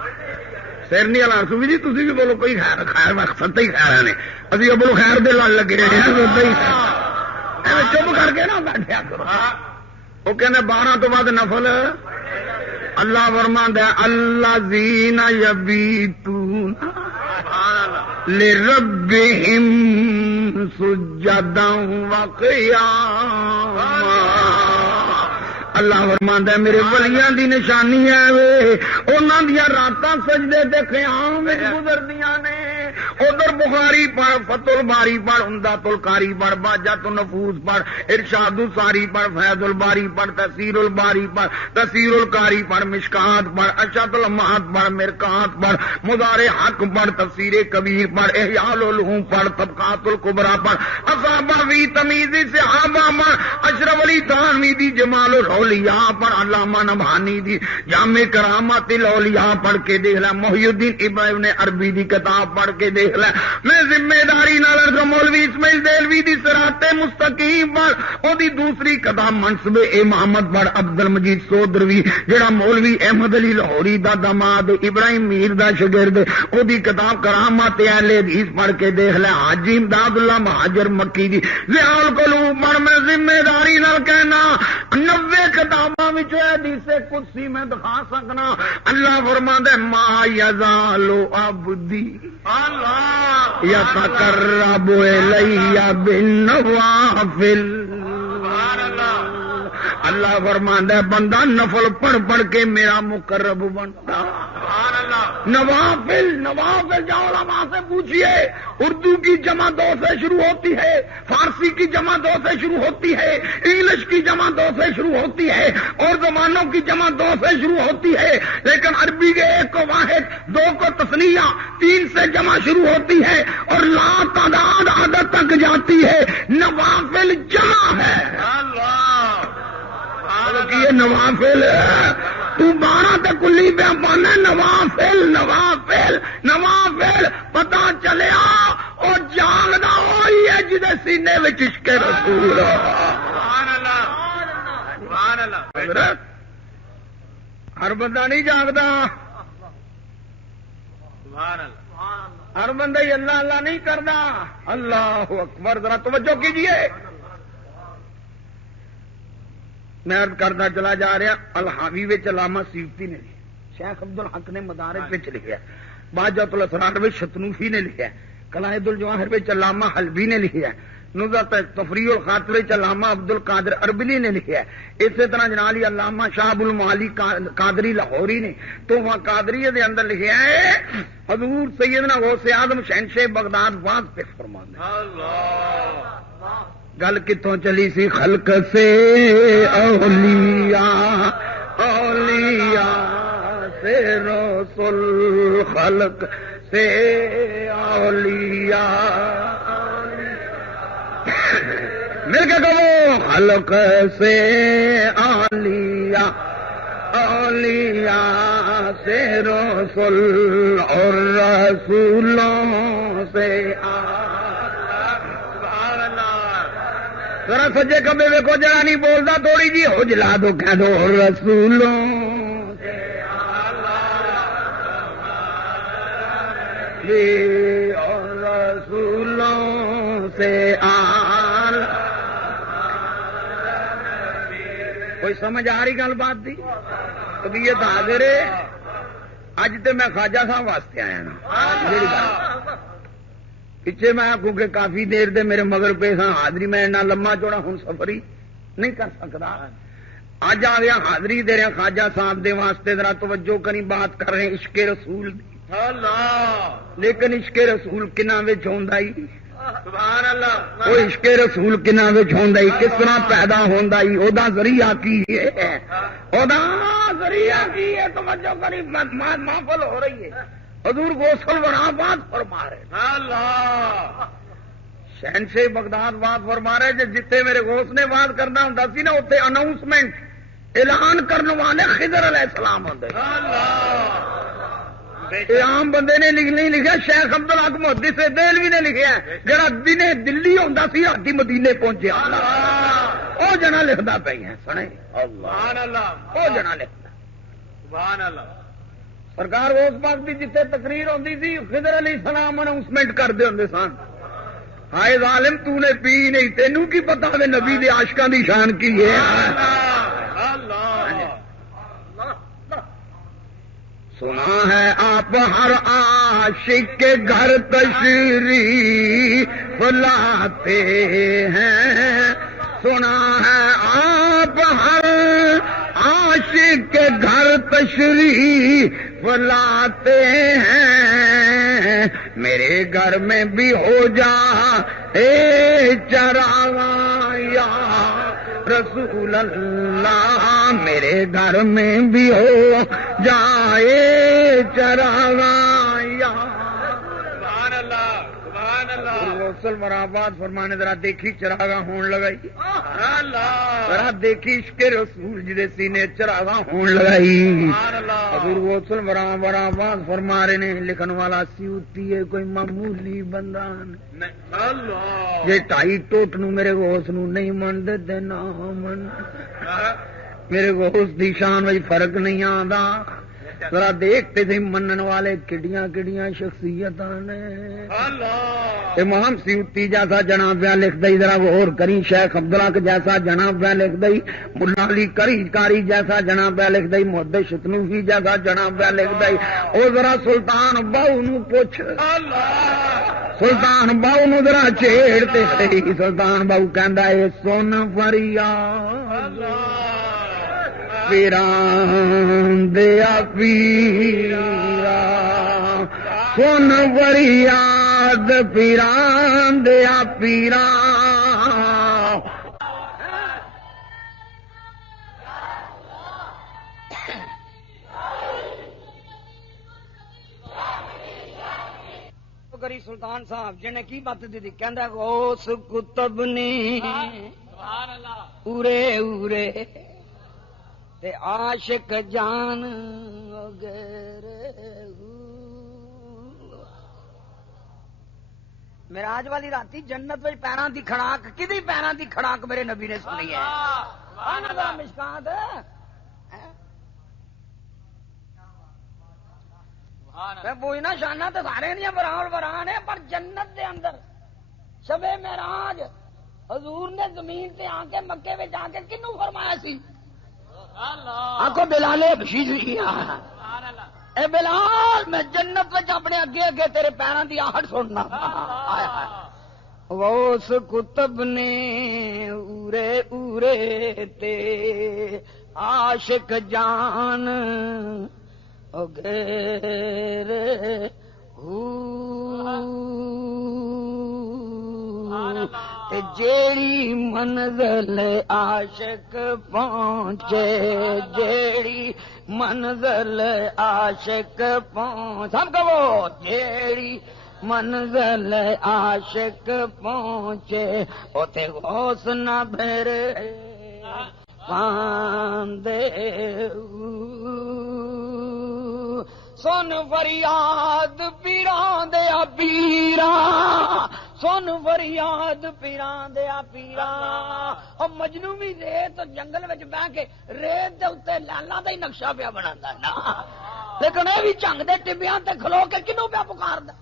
سیرنی والا سوی جی تھی بھی بولو، کوئی خیر خیر مقصد ہی خیر نے، ابھی بولو خیر دے لال لگے چپ کر کے نہ بیٹھیا کرو۔ وہ کہنے 12 تو بعد نفل۔ اللہ فرماندا ہے الذین یبیتون لربہم سجدا وقیاما اللہ فرماندا ہے میرے ولیاں دی نشانی ہے وے انہاں دیاں راتاں سجدے تے قیام وچ گزردیاں نے ادھر بخاری پڑھ فتح الباری پڑھ عمدۃ القاری پڑھ باجۃ النفوس پڑھ ارشاد الساری پڑھ فیض الباری پڑھ تفسیر الباری پڑھ تفسیر القاری پڑھ مشکات پڑھ اشۃ المعاد پڑھ مرقات پڑھ مزار حق پڑھ تفسیر کبیر پڑھ احیاء العلوم پڑھ طبقات الکبریٰ پڑھ اصحابہ فی تمیز صحابہ پڑھ اشرف علی تھانوی دی جمال الاولیاء پڑھ علامہ نبہانی دی جامع کرامات الاولیاء پڑھ کے دیکھ لے محی الدین ابن عربی دی کتاب پڑھ کے دیکھ لے میں ذمہ داری نال مولوی اسماعیل دہلوی دی صراط مستقیم پر او دی دوسری کتاب منصب امامت پر عبد المجید سودروی جڑا مولوی احمد علی لاہوری دا داماد ابراہیم میر دا شاگرد او دی کتاب کرامات اہل حدیث پڑھ کے دیکھ لے حاجی امداد اللہ مہاجر مکی دی ضیاء القلوب پر میں ذمہ داری نال کہنا 90 کتاباں وچ حدیث قدسی میں دکھا سکنا اللہ فرماندا ہے ما یزال عبدی اللہ یتقرب الی بالنوافل اللہ فرماندا ہے بندہ نفل پڑھ پڑھ کے میرا مقرب بنتا نوافل نوافل جاؤ علماء سے پوچھئے اردو کی جمع 2 سے شروع ہوتی ہے فارسی کی جمع 2 سے شروع ہوتی ہے انگلش کی جمع 2 سے شروع ہوتی ہے اور زبانوں کی جمع 2 سے شروع ہوتی ہے لیکن عربی کے 1 کو واحد 2 کو تثنیہ 3 سے جمع شروع ہوتی ہے اور لا تعداد عدد تک جاتی ہے نوافل جمع ہے یہ نوافل تو 12 تے کلی پہ پانا نوافل نوافل نوافل پتا چلیا اور جاگدا وہی ہے جدے سینے وچ عشق رسول ہر بندہ نہیں جاگدا ہر بندہ ہی اللہ اللہ نہیں کردا اللہ اکبر ذرا توجہ کیجئے میں عرض کرتا چلا جا رہا الحاوی وچ علامہ سیوطی نے لکھا شیخ عبد الحق نے مدارج وچ لکھا باجۃ الاسرار وچ شتنوفی نے لکھا قلائد الجواہر وچ علامہ حلبی نے لکھا نزہۃ تفریح الخاطر وچ علامہ عبد القادر اربلی نے لکھا اسی طرح جناب علامہ شاہب المعالی قادری لاہوری نے تو وہاں قادریہ دے اندر لکھا ہے حضور سیدنا غوث اعظم شہنشاہ بغداد واز پہ فرماتے ہیں گل کتوں چلی سی خلق سے اولیاء اولیاء سے رسول خلق سے اولیاء مل کے کہو خلق سے اولیاء اولیاء سے رسول اور رسولوں سے ذرا سجے کبے ویکو جرا نہیں بولتا تھوڑی جی حجلا دو کہہ دو رسولوں اور رسولوں سے کوئی سمجھ آ رہی گل بات دی طبیعت حاضر ہے اج تے میں خواجہ صاحب واسطے آیا نا پیچھے میں کیونکہ کافی دیر دے میرے مگر پہ سا حاضری میں نہ لما چوڑا ہوں سفر ہی نہیں کر سکتا اج آ گیا حاضری دے رہا خواجہ صاحب دے واسطے ذرا توجہ کریں بات کر رہے ہیں عشق رسول دی لیکن عشق رسول کناں وچ ہوندا ہی سبحان اللہ وہ عشق رسول کناں وچ ہوندا ہی کس طرح پیدا ہوندا ہی او دا ذریعہ کی ہے او دا ذریعہ کی ہے توجہ کریں محفل ہو رہی ہے حضور غوث الورا بات فرما رہے اللہ شہنشاہ بغداد بات فرما رہے جتنے میرے غوث نے بات کرنا ہوں سی نا اتنے اناؤنسمنٹ اعلان کرنے والے خضر علیہ السلام ہوتے عام بندے نے نہیں لکھا شیخ عبد الحق محدث دہلوی نے لکھا جڑا دنے دلی ہوتا سی رات مدینے پہنچیا وہ جنا لکھتا پہ سنے وہ جنا لکھتا سرکار اس پاس کی جتنے تقریر ہوتی تھی خضر علیہ السلام اناؤنسمنٹ کرتے ہوں سن ہائے ظالم تو نے پی نہیں تینوں کی پتا ہے نبی دے عاشقاں دی شان کی ہے سنا ہے آپ ہر عاشق کے گھر تشریف لاتے ہیں سنا ہے آپ ہر عاشق کے گھر تشریف لاتے ہیں میرے گھر میں بھی ہو جا اے چراغاں یا رسول اللہ میرے گھر میں بھی ہو جائے چراغاں یا سبحان اللہ سبحان اللہ غوث مرآباد فرمانے ذرا دیکھی چراغاں ہون لگائی سبحان اللہ ذرا دیکھی عشق رسول جدے سینے چراغاں ہون لگائی سبحان اللہ حضور غوث مرآباد فرما رہے نے لکھن والا سیوتی ہے کوئی معمولی بندہ اللہ جے ٹائی ٹوٹ نو میرے غوث نو نہیں من دے نہ من میرے غوث دی شان وچ فرق نہیں آندا ذرا دیکھتے تھے منن والے کڈیاں کڈیاں شخصیتاں نے اللہ امام سیوطی جیسا جناب پیا لکھ دئی ذرا غور کری شیخ عبدالحق جیسا جناب پیا لکھ دئی ملا علی کاری جیسا جناب پیا لکھ دئی محدث شتنوفی جیسا جناب پیا لکھ دئی او ذرا سلطان باؤ نو پوچھ سلطان باؤ نو ذرا چھیڑتے صحیح سلطان باؤ کہندا اے سن فریاد پیران دیا پیرا سن فریاد پیران دیا پیرا کری سلطان صاحب جنہیں کی بات دی کہندا غوث کتب نے سبحان اللہ اورے اورے تے عاشق جان معراج والی راتی جنت وچ پیراں دی کھڑاک کدی پیراں دی کھڑاک میرے نبی نے سنی ہے سبحان اللہ مشکات میں پوچھنا شانہ تو سارے دیا بران ہے پر جنت دے اندر شب معراج حضور نے زمین سے آ کے مکے میں آ کے کنوں فرمایا سی آخو بلال اے بلال میں جنت وچ اپنے اگے اگے تیرے پیراں دی آہٹ سننا غوث کتب نے اورے اورے تے عاشق جان غیر تے جیڑی منزل عاشق پہنچے جیڑی منزل عاشق پہنچ سب کہو جیڑی منزل عاشق پہنچے اوتے غوث نہ بھرے پاندے سن فریاد پیران دیا پیران سن فریاد پیران دیا پیران اور مجنو بھی ریت جنگل میں بہ کے ریت دے اتنے لالا دا ہی نقشہ پیا بنا نا لیکن یہ بھی جنگ دے ٹبیاں تے کھلو کے کنوں پیا پکار دا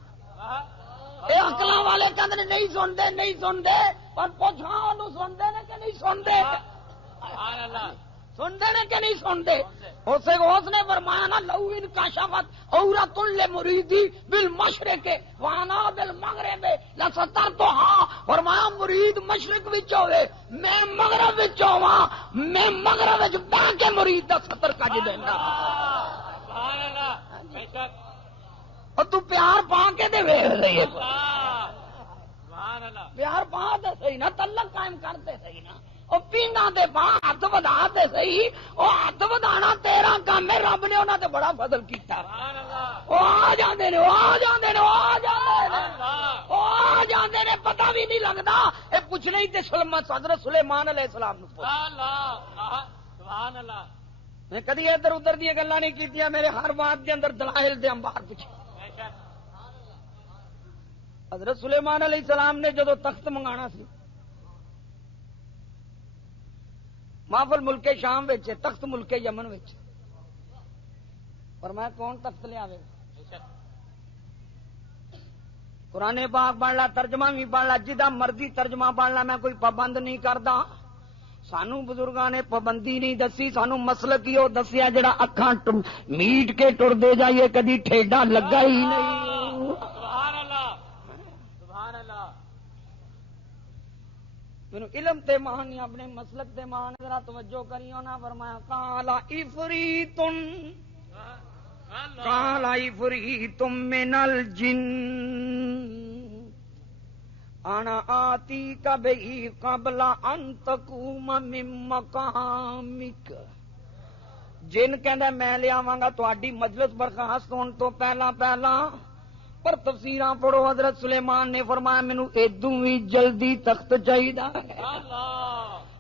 یہ اکلاں والے کہندے نہیں سنتے نہیں سنتے پر پوچھاں انہوں سنتے نے کہ نہیں سنتے سنتے نے کہ نہیں سنتے اسے غوث نے فرمایا نا لو ان کاشفت عورت لمریدی بالمشرق وانا بالمغرب لسترتها فرمایا مرید مشرق وچ ہوے میں مغرب وچ ہوواں میں مغرب وچ بیٹھ کے مرید دا ستر کج دیندا سبحان اللہ بے شک اور تو پیار پا کے دے ویکھ رہی ہے سبحان اللہ پیار پا دے صحیح نا تعلق قائم کرتے صحیح نا وہ پینا دے پا ہاتھ ودا دے صحیح وہ ہاتھ ودانا تیرا کام ہے رب نے انہوں نے بڑا فضل کیتا وہ آ جاندے نے وہ آ جاندے نے وہ آ جاندے نے وہ آ جاندے نے پتہ بھی نہیں لگدا اے پوچھنا ہی تے حضرت سلیمان علیہ السلام نو پوچھ سبحان اللہ میں کدی ادھر ادھر دی گلاں نہیں کیتیاں میرے ہر بات دے اندر دلائل دے انبار پوچھے حضرت سلیمان علیہ السلام نے جدو تخت منگانا سی محفل ملک شام وچ تخت ملک یمن وچ پر میں کون تخت لیا قرآن پاک پڑھ لا ترجمہ بھی پڑھ لا جدا مرضی ترجمہ پڑھ لا میں کوئی پابند نہیں کردا سانو بزرگاں نے پابندی نہیں دسی سانو مسلک ہی وہ دسیا جڑا اکھاں میٹ کے ٹر دے جائیے کدی ٹھیڈا لگا ہی نہیں مینوں علم تے مان اپنے مسلک تے مان ذرا توجہ کریو نا فرمایا قال افریتن قال افریت من الجن انا آتیک بہی قبل ان تقوم من مقامک جن کہندا میں لے آواں گا تہاڈی مجلس برخاست ہون تو پہلا پر تفسیراں پڑھو حضرت سلیمان نے فرمایا مینوں ادوں بھی جلدی تخت چاہیدا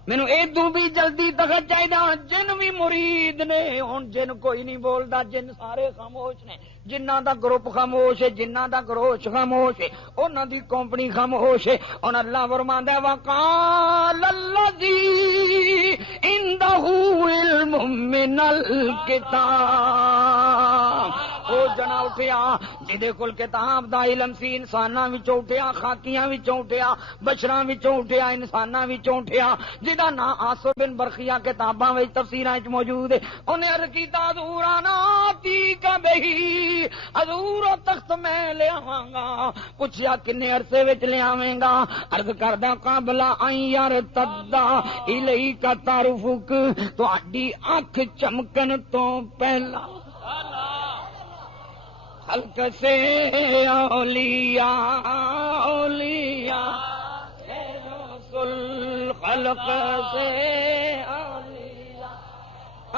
مینوں ادوں بھی جلدی تخت چاہیدا جن بھی مرید نے ہن جن کوئی نہیں بولدا جن سارے خاموش نے جنہاں دا گروپ خاموش ہے جنہاں دا گروش خاموش ہے انہاں دی کمپنی خاموش ہے اور اللہ فرماندا ہے وقال الذی عنده علم من الکتاب او جنا اٹھیا جدے کول کتاب دا علم سی انساناں وچوں اٹھیا خاکیاں وچوں اٹھیا بشراں وچوں اٹھیا انساناں وچوں اٹھیا جدا نام آصر بن برخیہ کتاباں وچ تفسیراں وچ موجود ہے اونے عرض کیتا حضور انا آتیک بہی حضور تخت میں لے آواں گا پوچھیا کنے عرصے وچ لے آویں گا عرض کردا قبل ان یرتدا الیک طرفک تہاڈی اکھ چمکن تو پہلا خلق سے اولیاء اولیاء رسول خلق سے اولیاء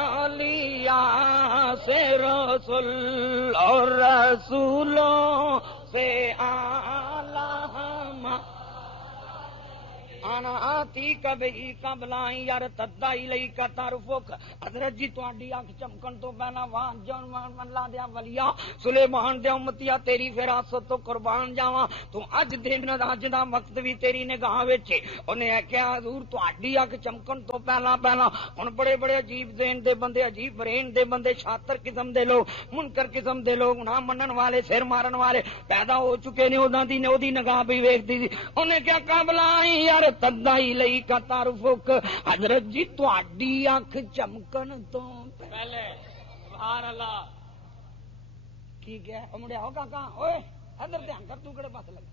اولیاء سے رسول اور رسولوں سے اعلیٰ انا آتی کبھی قبل ان یرتد الیک طرفک حضرت جی تہاڈی اکھ چمکن تو پہلا وان جان اللہ دے ولیاں سلیمان دے امتیاں تیری وراثت تو قربان جاواں تو اج دن اج دا وقت بھی تیری نگاہ وچ اونے کہیا حضور تہاڈی اکھ چمکن تو پہلا ہن بڑے بڑے عجیب ذہن دے بندے عجیب برین دے بندے شاطر قسم دے لوگ منکر قسم دے لوگ نہ منن والے سر مارن والے پیدا ہو چکے نے انہاں دی اودی نگاہ بھی ویکھدی سی اونے کہیا قبل یار تدائی لئی کا تعارفک حضرت جی تہاڈی اکھ چمکن تو پہلے سبحان اللہ کی کیا امڑیا ہو کاکا اوئے ادھر دھیان کر تو کڑے پاس لگ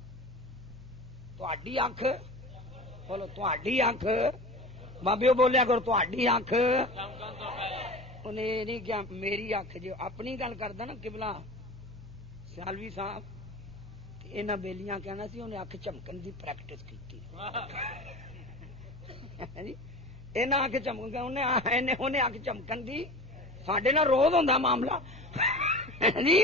تہاڈی اکھ بولو تہاڈی اکھ بابیو بولیا کرو تہاڈی اکھ چمکن تو پہلے انہیں نہیں کیا میری اکھ جو اپنی گل کردا نا قبلہ سیالوی صاحب انہاں بیلیاں کہنا سی انہیں اکھ چمکن دی پریکٹس کیتی انہاں اکھ چمکن انہیں اکھ چمکن دی ساڈے نال روز ہوندا معاملہ جی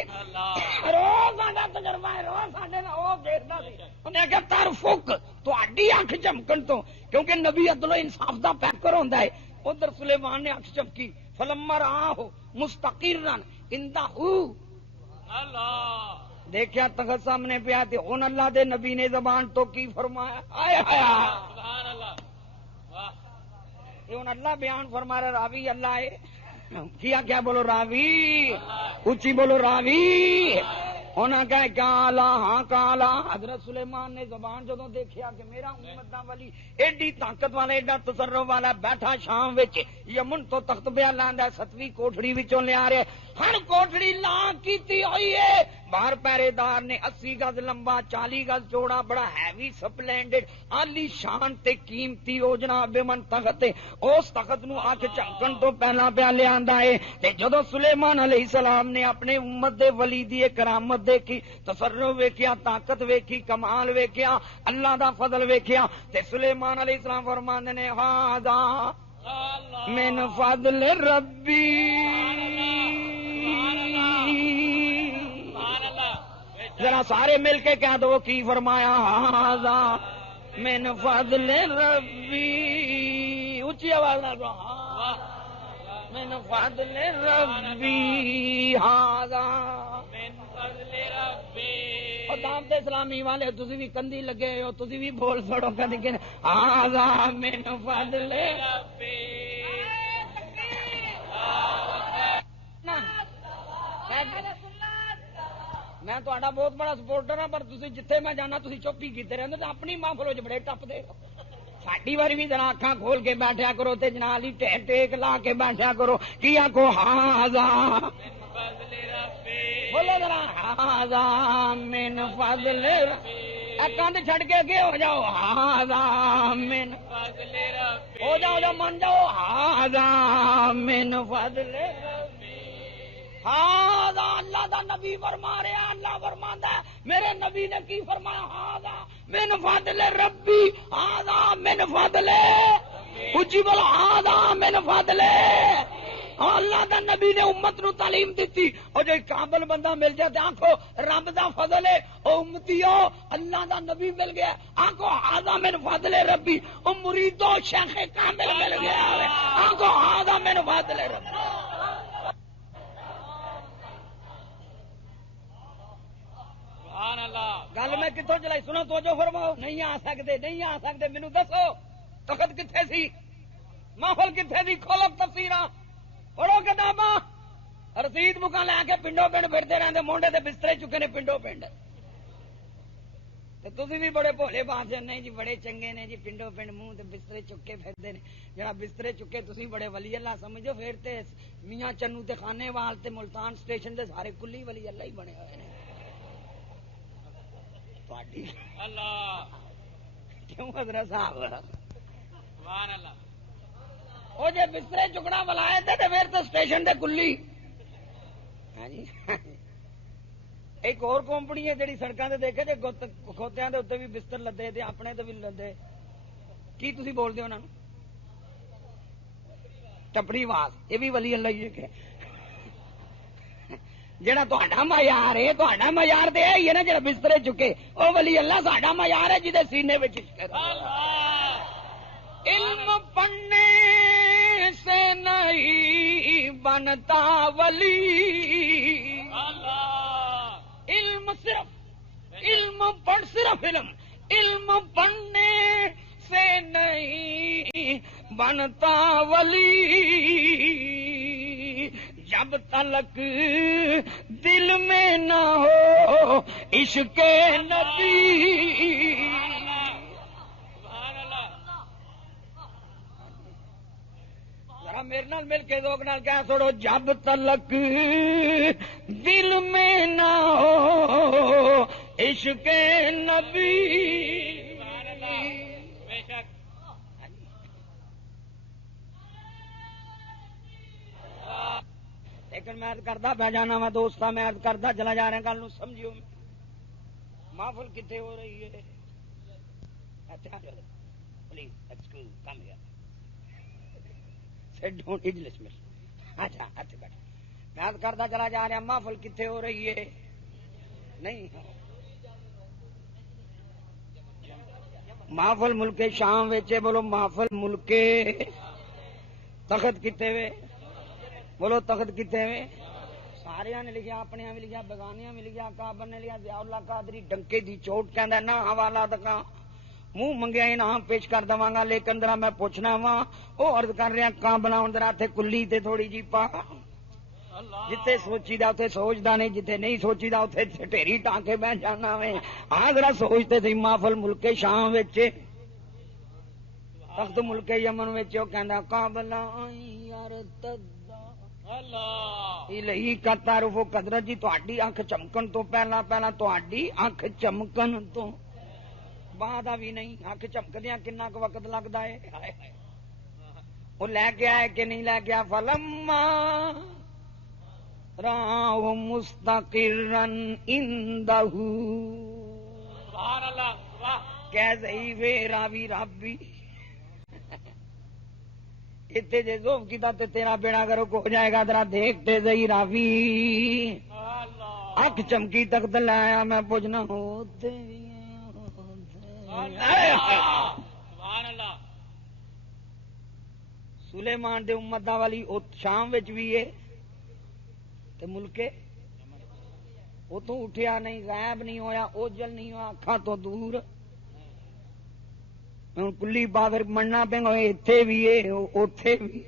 روز ساڈا تجربہ ہے روز ساڈے نال او دیکھدا سی انہیں کہا تعارفک تہاڈی اکھ چمکن تو کیونکہ نبی عدل و انصاف دا پیکر ہوندا ہے ادھر سلیمان نے اکھ چمکی فلما رآہ مستقرا عندہ اللہ دیکھیا تخت سامنے پیا تے ہن اللہ دے نبی نے زبان تو کی فرمایا آئے ہایا سبحان اللہ واہ یہ ہن اللہ بیان فرما رہا راوی اللہ ہے کیا بولو راوی اچھی بولو راوی انہاں کہا کالا ہاں کالا حضرت سلیمان نے زبان جدوں دیکھیا کہ میرا امت دا ولی ایڈی طاقت والا ایڈا تصرف والا بیٹھا شام وچ یمن تو تخت بیا لاندا 7ویں کوٹھڑی وچوں لیا رہے ہر کوٹھڑی لا کیتی ہوئی ہے باہر پہرے دار نے 80 گز لمبا 40 گز چوڑا بڑا ہیوی سپلینڈڈ عالی شان تے قیمتی او جناب من تخت اس تخت نو اکھ چمکن تو پہلا پیا لاندا ہے تے جدوں سلیمان علیہ السلام نے اپنے امت دے ولی دی کرامت دیکھی تصرف ویکھیا طاقت ویکھی کمال ویکھیا اللہ دا فضل ویکھیا تے سلیمان علیہ السلام فرماندے نے ھذا من فضل ربی ذرا سارے مل کے کہہ دو کی فرمایا ھذا من فضل ربی اونچی آواز نال من فضل ربی ھذا دعوت اسلامی والے تسی بھی کندھی لگے ہو تسی بھی بول سڑو کدی کہ ھذا من فضل ربی میں تہاڈا بہت بڑا سپورٹر ہاں پر تسی جتھے میں جانا تسی چپ ہی کیتے رہندے تے اپنی محفل وچ بڑے ٹپ دے ساڈی واری بھی ذرا اکھاں کھول کے بیٹھیا کرو تے جناب علی ٹیک لا کے بیٹھیا کرو کی آکھو ھذا بولو ذرا ھذا من فضل ربی کندھ چھڑ کے اگے ہو جاؤ ہاذا من فضل ربی ہو جاؤ من جاؤ ہاذا من فضل ہاذا اللہ دا نبی فرما رہا اللہ فرماندا ہے میرے نبی نے کی فرمایا ہاذا من فضل ربی ہاذا من فضل اچھی بولو ہاذا من فضل اللہ دا نبی نے امت نو تعلیم دیتی اور جو کامل بندہ مل جائے تے آنکھو رب دا فضل ہے او امتیو اللہ دا نبی مل گیا آنکھو ہاذا من فضل ربی او مریدو شیخ کامل مل گیا آنکھو ہاذا من فضل ربی سبحان اللہ گل میں کتوں چلائی سنو توجہ فرماؤ نہیں آ سکتے مینوں دسو تخت کتنے سی محفل کتنے سی کھولو تفسیراں پڑھو کتاباں رسید بکاں لے کے پنڈوں پنڈ پھرتے رہتے مونڈے تے بسترے چکے نے پنڈوں پنڈ تے تسی بھی بڑے بھولے باز نہیں جی بڑے چنگے نے جی پنڈوں پنڈ منہ تے بسترے چکے پھرتے نے جڑا بسترے چکے تسی بڑے ولی اللہ سمجھو پھر تے میاں چنو تے خانے وال تے ملتان سٹیشن دے سارے کلی ولی اللہ ہی بنے ہوئے نے اللہ کیوں حضرت صاحب سبحان اللہ وہ جی بسترے چکنا بلائے تھے تو پھر تو اسٹیشن دے کلی ایک اور کمپنی ہے جی سڑکوں سے دیکھے جی کھوتیاں دے اتنے بھی بستر لدے تے اپنے تو بھی لدے کی تسی بولتے ہو انہوں ٹپڑی واس یہ بھی ولی اللہ ہی ہے جڑا تہاڈا معیار ہے تہاڈا معیار تے ہے نا جڑا بسترے چکے او ولی اللہ ساڈا معیار ہے جدے سینے وچ علم پڑھنے سے نہیں بنتا ولی علم صرف علم پڑھ صرف علم پڑھنے سے نہیں بنتا ولی جب تلک دل میں نہ ہو عشق نبی ذرا میرے نال مل کے دوگ نال کہہ چھوڑو جب تلک دل میں نہ ہو عشق نبی بے شک لیکن میں کردا پہ جانا وا دوستا میں کردا چلا جا رہا گل سمجھیو محفل کتنے ہو رہی ہے please excuse come here sit down اجلس میں اچھا اچھا بیٹھ میں کردا چلا جا رہا محفل کتنے ہو رہی ہے نہیں محفل ملک شام ویچے بولو محفل ملک تخت کتنے وے بولو تخت کتنے وے سارے نے لکھا اپنے بھی لکھا بگانیاں بھی لکھا کابر نے لکھا ضیاء اللہ قادری ڈنکے دی چوٹ کہندا نہ حوالہ دکھا منہ منگیا انعام پیش کر دواں گا لیکن ذرا میں پوچھنا وا او عرض کر رہا کاں بناون ذرا تے کلی تے تھوڑی جی پا جتے سوچی دا اوتھے سوچدا نہیں جتے نہیں سوچی دا اوتھے ٹھیری ٹانکے بیٹھ جانا وے آ ذرا سوچتے سی محفل ملک شام وچ تخت ملک یمن وچ او کہندا قابلا یار الہی کا تعارف و قدرت جی تہاڈی اکھ چمکن تو پہلا پہلا تہاڈی اکھ چمکن تو بعد بھی نہیں اکھ چمکدیاں کنا کو وقت لگدا ہے وہ لے کے آئے کہ نہیں لے کے آیا فلما راہ مستقرا عنده سبحان اللہ واہ کہ ضعیف راوی ربی اتنے جی زوف کیتا تے تیرا بیڑا کرو ہو جائے گا ذرا دیکھتے زئی راوی اکھ چمکی تخت لایا میں پوچھنا ہوتے سبحان اللہ سلیمان دے امت دا والی شام وچ بھی ہے تے ملکے اتوں اٹھیا نہیں غائب نہیں ہویا اوجل نہیں ہوا اکھاں تو دور کلی باغر مننا پینگا اتنے بھی ہے اوتھے بھی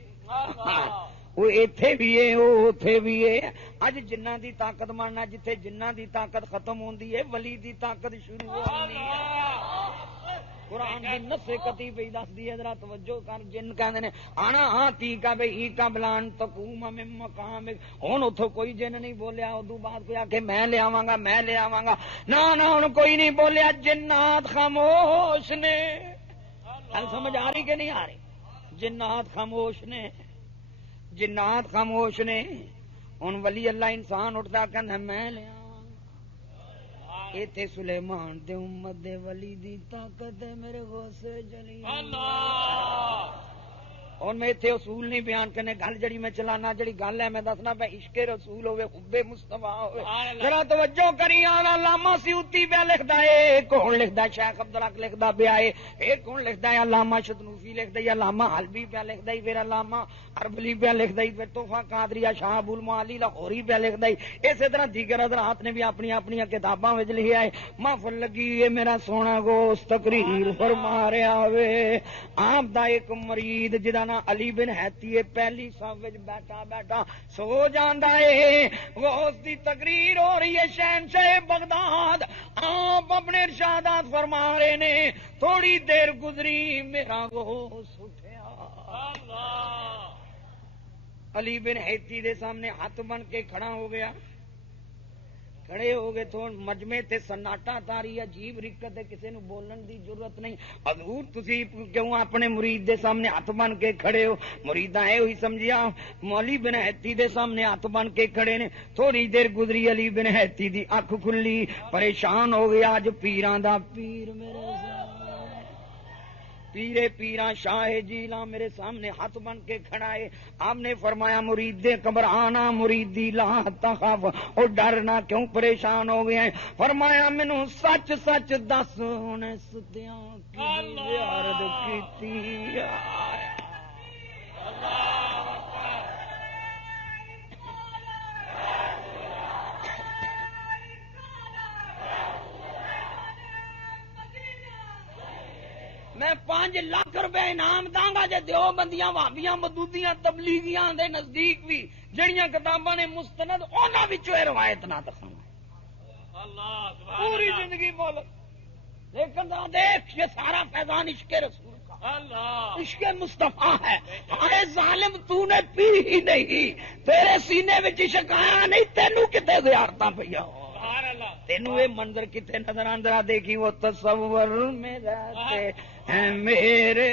وہ ایتھے بھی ہے وہ اوتھے بھی ہے اج جنہ دی طاقت ماننا جتھے جنہ دی طاقت ختم ہوندی ہے ولی دی طاقت شروع ہوندی ہے قرآن کی نص کتی پہ دس دی ذرا توجہ کر جن کہندے نے آنا ہاتی کا بے ہی کا بلان تقوم من مقام ہن اوتھوں کوئی جن نہیں بولیا ادو بعد کوئی آکھے میں لے آواں گا نہ ہن کوئی نہیں بولیا جنات خاموش نے گل سمجھ آ رہی کہ نہیں آ رہی جنات خاموش نے ہن ولی اللہ انسان اٹھدا کہندا میں لے ایتھے سلیمان دے امت دے ولی دی طاقت ہے میرے غوث جلی اللہ اور میں اتنے اصول نہیں بیان کرنے گل جڑی میں چلانا جڑی گل ہے میں دسنا پہ عشق رسول ہوے حب مصطفیٰ ہوے ذرا توجہ کری آنا علامہ سیوطی پہ لکھدا ہے ایک ہن لکھدا ہے شیخ عبدالحق لکھدا پیا ہے ایک ہن لکھدا ہے علامہ شتنوفی لکھدا ہے علامہ حلبی پہ لکھدا ہے پھر علامہ اربلی پہ لکھدا ہے پھر تحفہ قادریہ شاہ ابو المعالی لاہوری پہ لکھدا ہے اسی طرح دیگر حضرات نے بھی اپنی اپنی کتاباں وچ لکھیا ہے محفل لگی ہے میرا سونا گوشت تقریر فرما رہا ہوئے آپ دا ایک مرید جدا علی بن حیتی پہلی صف وچ بیٹھا سو جاندا ہے غوث دی تقریر ہو رہی ہے شہنشاہ بغداد آپ اپنے ارشادات فرما رہے نے تھوڑی دیر گزری میرا غوث اٹھیا علی بن حیتی دے سامنے ہاتھ بن کے کھڑا ہو گیا کھڑے ہو گئے تو مجمع تے سناٹا تاری عجیب رکت ہے کسی نو بولن دی ضرورت نہیں حضور تسی کیوں اپنے مرید دے سامنے ہاتھ بن کے کھڑے ہو مریداں اے ہوئی سمجھیا علی بن حیتی دے سامنے ہاتھ بن کے کھڑے نے تھوڑی دیر گزری علی بن حیتی دی اکھ کھلی پریشان ہو گیا اج پیراں دا پیر میرے پیرے پیراں شاہ جیلاں میرے سامنے ہاتھ بن کے کھڑا ہے آپ نے فرمایا مرید دے گھبرانا مریدی لا تخاف اور ڈرنا کیوں پریشان ہو گئے ہیں فرمایا مینوں سچ سچ دس ہن ستیاں کی زیارت کیتی میں 5 لاکھ روپے انعام داں گا جے دیو بندیاں وہابیاں مدودیاں تبلیغیاں دے نزدیک بھی جڑیاں کتاباں نے مستند انہاں وچوں اے روایت نہ دکھاؤں اللہ پوری زندگی بول لیکن دیکھ یہ سارا فیضان عشق رسول کا اللہ عشق مصطفیٰ ہے اے ظالم تو نے پی ہی نہیں تیرے سینے وچ عشق آیا نہیں تینوں کتے زیارتاں پیا سبحان اللہ تینوں یہ منظر کتنے نظر آندرا دیکھی وہ تصور میں رہتے ہیں میرے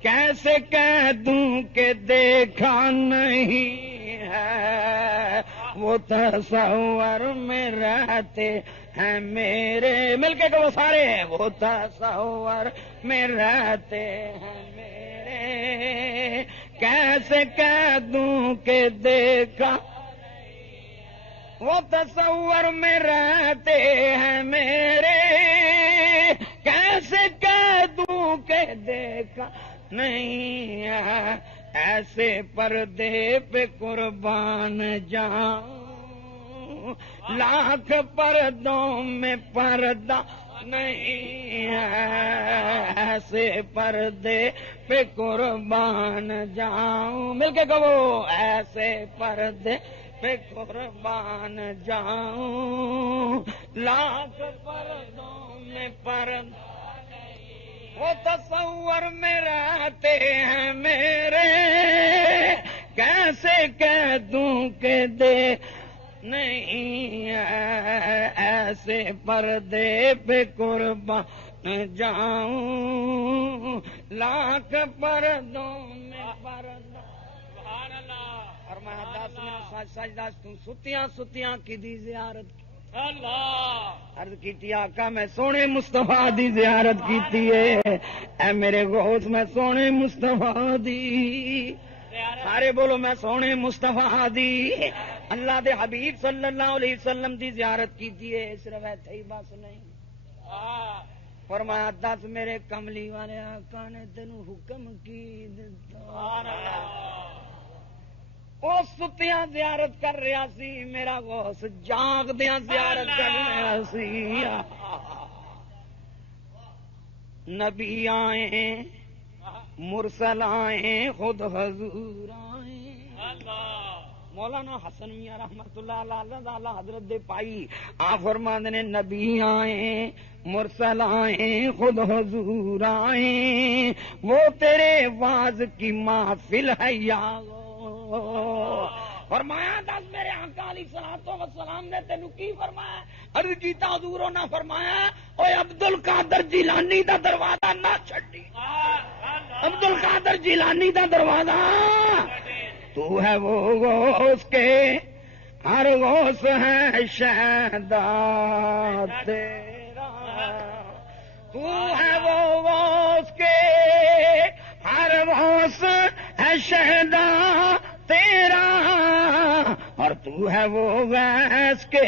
کیسے کہہ دوں کہ دیکھا نہیں ہے وہ تصور میں رہتے ہیں میرے مل کے کہ وہ سارے ہیں وہ تصور میں رہتے ہیں میرے کیسے کہہ دوں کہ دیکھا وہ تصور میں رہتے ہیں میرے کیسے کہہ دوں کہ دیکھا نہیں ہے ایسے پردے پہ قربان جاؤں لاکھ پردوں میں پردہ نہیں ہے ایسے پردے پہ قربان جاؤں مل کے کہو ایسے پردے پہ قربان جاؤں لاکھ پردوں میں پردہ وہ تصور میں رہتے ہیں میرے کیسے کہہ دوں کہ دے نہیں ہے ایسے پردے پہ قربان جاؤں لاکھ پردوں میں پردہ سبحان اللہ اور میں دس منٹ سچ دس تو ستیاں کی دی زیارت اللہ عرض کیتی آقا میں سونے مصطفیٰ دی زیارت کیتی ہے اے میرے غوث میں سونے مصطفیٰ دی سارے بولو میں سونے مصطفیٰ دی اللہ دے حبیب صلی اللہ علیہ وسلم دی زیارت کیتی ہے صرف ایتھے ہی بس نہیں فرمایا دس میرے کملی والے آقا نے تینوں حکم کی سبحان اللہ وہ ستیاں زیارت کر رہا سی میرا غوث جاگ دیاں زیارت کر رہا سی نبی آئے مرسل آئے خود حضور آئے اللہ مولانا حسن میاں رحمت اللہ علیہ حضرت دے پائی آپ فرماندے نے نبی آئے مرسل آئے خود حضور آئے وہ تیرے واز کی محفل ہے یا فرمایا دس میرے آقا علیہ الصلوۃ والسلام نے تینوں کی فرمایا؟ عرض کیتا حضور نے فرمایا اوے عبد القادر جیلانی دا دروازہ نہ چھڈی، عبد القادر جیلانی دا دروازہ تو ہے وہ غوث کے ہر غوث ہے شہدا تیرا، تو ہے وہ غوث کے ہر غوث ہے شہدا تیرا، اور تو ہے وہ غیث کے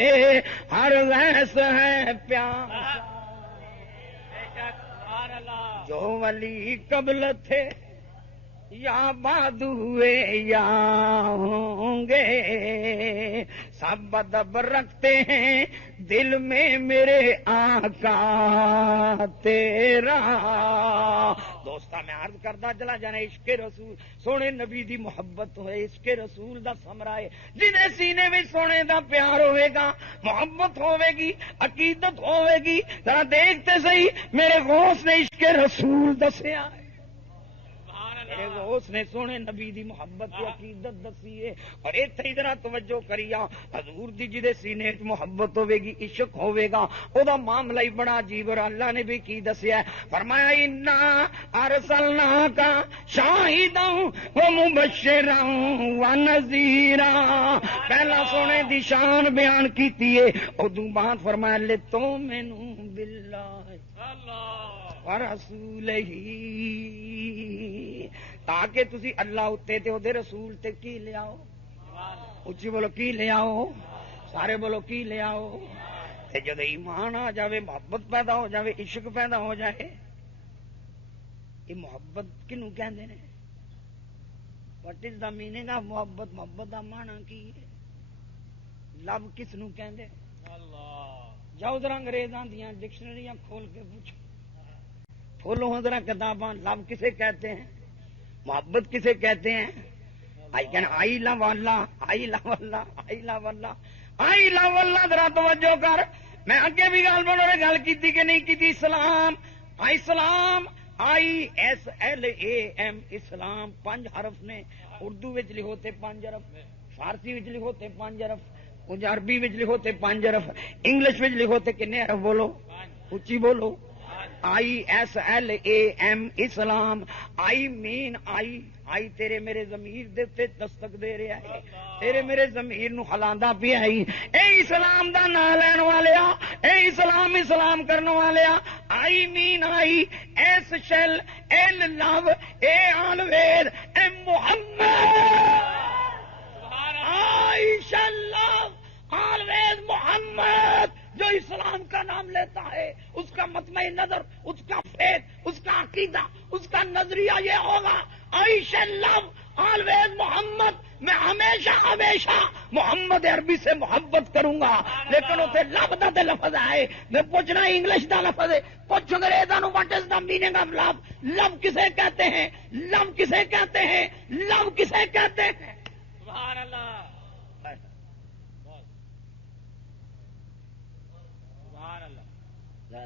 ہر غیث ہے پیاسا، جو ولی قبل تھے یا بعد ہوئے یا ہوں گے سب ادب رکھتے ہیں دل میں میرے آقا تیرا۔ دوستا میں عرض کردا چلا جانا عشق رسول سونے نبی دی محبت ہوئے، عشق رسول دا ثمرہ ہے جنہیں سینے میں سونے دا پیار ہوئے گا، محبت ہوئے گی، عقیدت ہوئے گی۔ ذرا دیکھتے صحیح میرے غوث نے عشق رسول دسیا ہے، میرے غوث نے سونے نبی دی محبت کی عقیدت دسی ہے۔ اور ایتھے ذرا توجہ کریا، حضور دی جدے سینے وچ محبت ہوے گی، عشق ہوے گا، او دا معاملہ ہی بڑا عجیب، اور اللہ نے بھی کی دسیا ہے، فرمایا انا ارسلناک شاہدا ومبشرا ونذیرا۔ پہلا سونے دی شان بیان کیتی ہے، ادوں بعد فرمایا لتؤمنوا باللہ ورسولہ، تاکہ تسی اللہ اتے تے او دے رسول تے کی لے آؤ، اچھی بولو کی لے آؤ، سارے بولو کی لے آؤ۔ تے جب ایمان آ جاوے، محبت پیدا ہو جاوے، عشق پیدا ہو جائے، یہ محبت کنوں کہندے نے؟ What is the meaning of محبت؟ محبت دا معنی کی ہے؟ لو کس نو کہندے؟ جاؤ ذرا انگریزاں دیاں ڈکشنریاں کھول کے پوچھو، کھولو ذرا کتاباں، لو کسے کہتے ہیں؟ محبت کسے کہتے ہیں؟ آئی لو اللہ، آئی لو اللہ، آئی لو اللہ، آئی لو اللہ۔ ذرا توجہ کر، میں اگے بھی گل بنو گل کی کہ نہیں کی؟ Islam, Islam I S L A M, Islam 5 حرف نے، اردو وچ لکھو تے 5 حرف، فارسی وچ لکھو تے 5 حرف، عربی وچ لکھو تے 5 حرف، انگلش وچ لکھو تے کنے حرف؟ بولو اچھی بولو۔ I S L A M, Islam. I mean I تیرے میرے ضمیر دے تے دستک دے رہا ہے، تیرے میرے ضمیر نو ہلاندا پیا ہے۔ اے اسلام دا نام لین والیا، اے اسلام اسلام کرنے والیا، I mean I S shall L love A always A Muhammad, I shall love always Muhammad. جو اسلام کا نام لیتا ہے اس کا مطمع نظر، اس کا فیض، اس کا عقیدہ، اس کا نظریہ یہ ہوگا آئی شیل لو آلویز محمد، میں ہمیشہ ہمیشہ محمد عربی سے محبت کروں گا۔ لیکن اسے لو دا تے لفظ ہے، میں پوچھنا انگلش دا لفظ ہے، پوچھ انگریزاں نو what is the meaning of love? Love کسے کہتے ہیں؟ لو کسے کہتے ہیں؟ لو کسے کہتے ہیں؟ سبحان اللہ،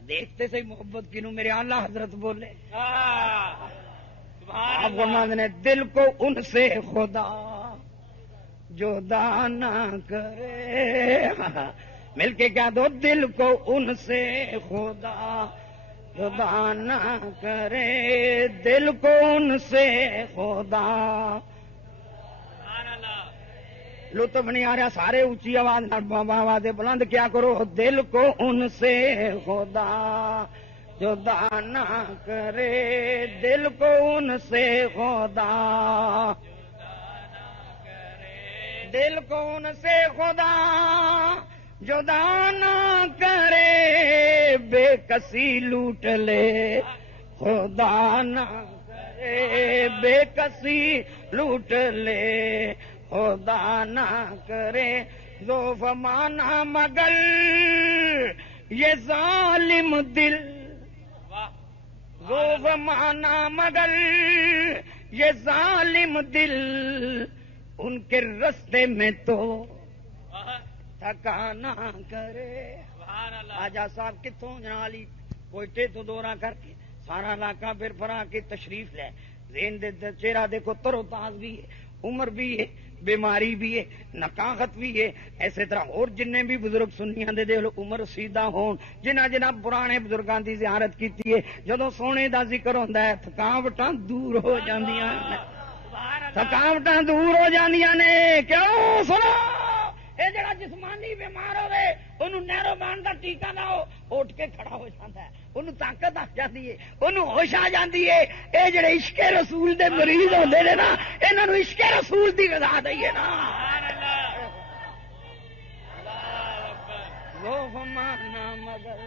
دیکھتے سے محبت کنوں میرے اعلیٰ حضرت بولے، سبحان آپ اللہ، فرماتے ہیں دل کو ان سے خدا جدا نہ کرے، مل کے کہہ دو دل کو ان سے خدا جدا نہ کرے، دل کو ان سے خدا۔ سبحان اللہ، لطف نہیں آ رہا، سارے اونچی آواز آواز بلند کیا کرو، دل کو ان سے خدا جدا نہ کرے، دل کو ان سے خدا، دل کو ان سے خدا جدا نہ کرے، بے کسی لوٹ لے خدا نہ کرے، بے کسی لوٹ لے خدا نہ کرے، ذوف مانا مگر یہ ظالم دل، ذوف مانا مگر یہ ظالم دل ان کے رستے میں تو تھکانا کرے. آجا صاحب کتوں جنالی کوئٹے تو دورہ کر کے سارا علاقہ پھر فرا کے تشریف لے. ذہن دے چہرہ دیکھو تر و تاز بھی ہے, عمر بھی ہے, بیماری بھی ہے, نقاہت بھی ہے. ایسے طرح اور جن بھی بزرگ سنیاں دے دیکھ لو عمر سیدھا ہون, جنہ پرانے بزرگاں دی زیارت کیتی ہے, جدوں سونے دا ذکر ہوندا ہے تھکاوٹاں دور ہو جاندیاں نے, تھکاوٹاں دور ہو جاندیاں نے. کیوں سنو اے جڑا جسمانی بیمار ہوے اونوں نیرو بان دا ٹیکا لاؤ اٹھ کے کھڑا ہو جاندا ہے, اونوں طاقت آ جاندی ہے, اونوں ہوش آ جاندی ہے. اے جڑے عشق رسول دے مریض ہوندے نے نا انہاں نوں عشق رسول دی غذا دئیے نا. ذوف مانا مگر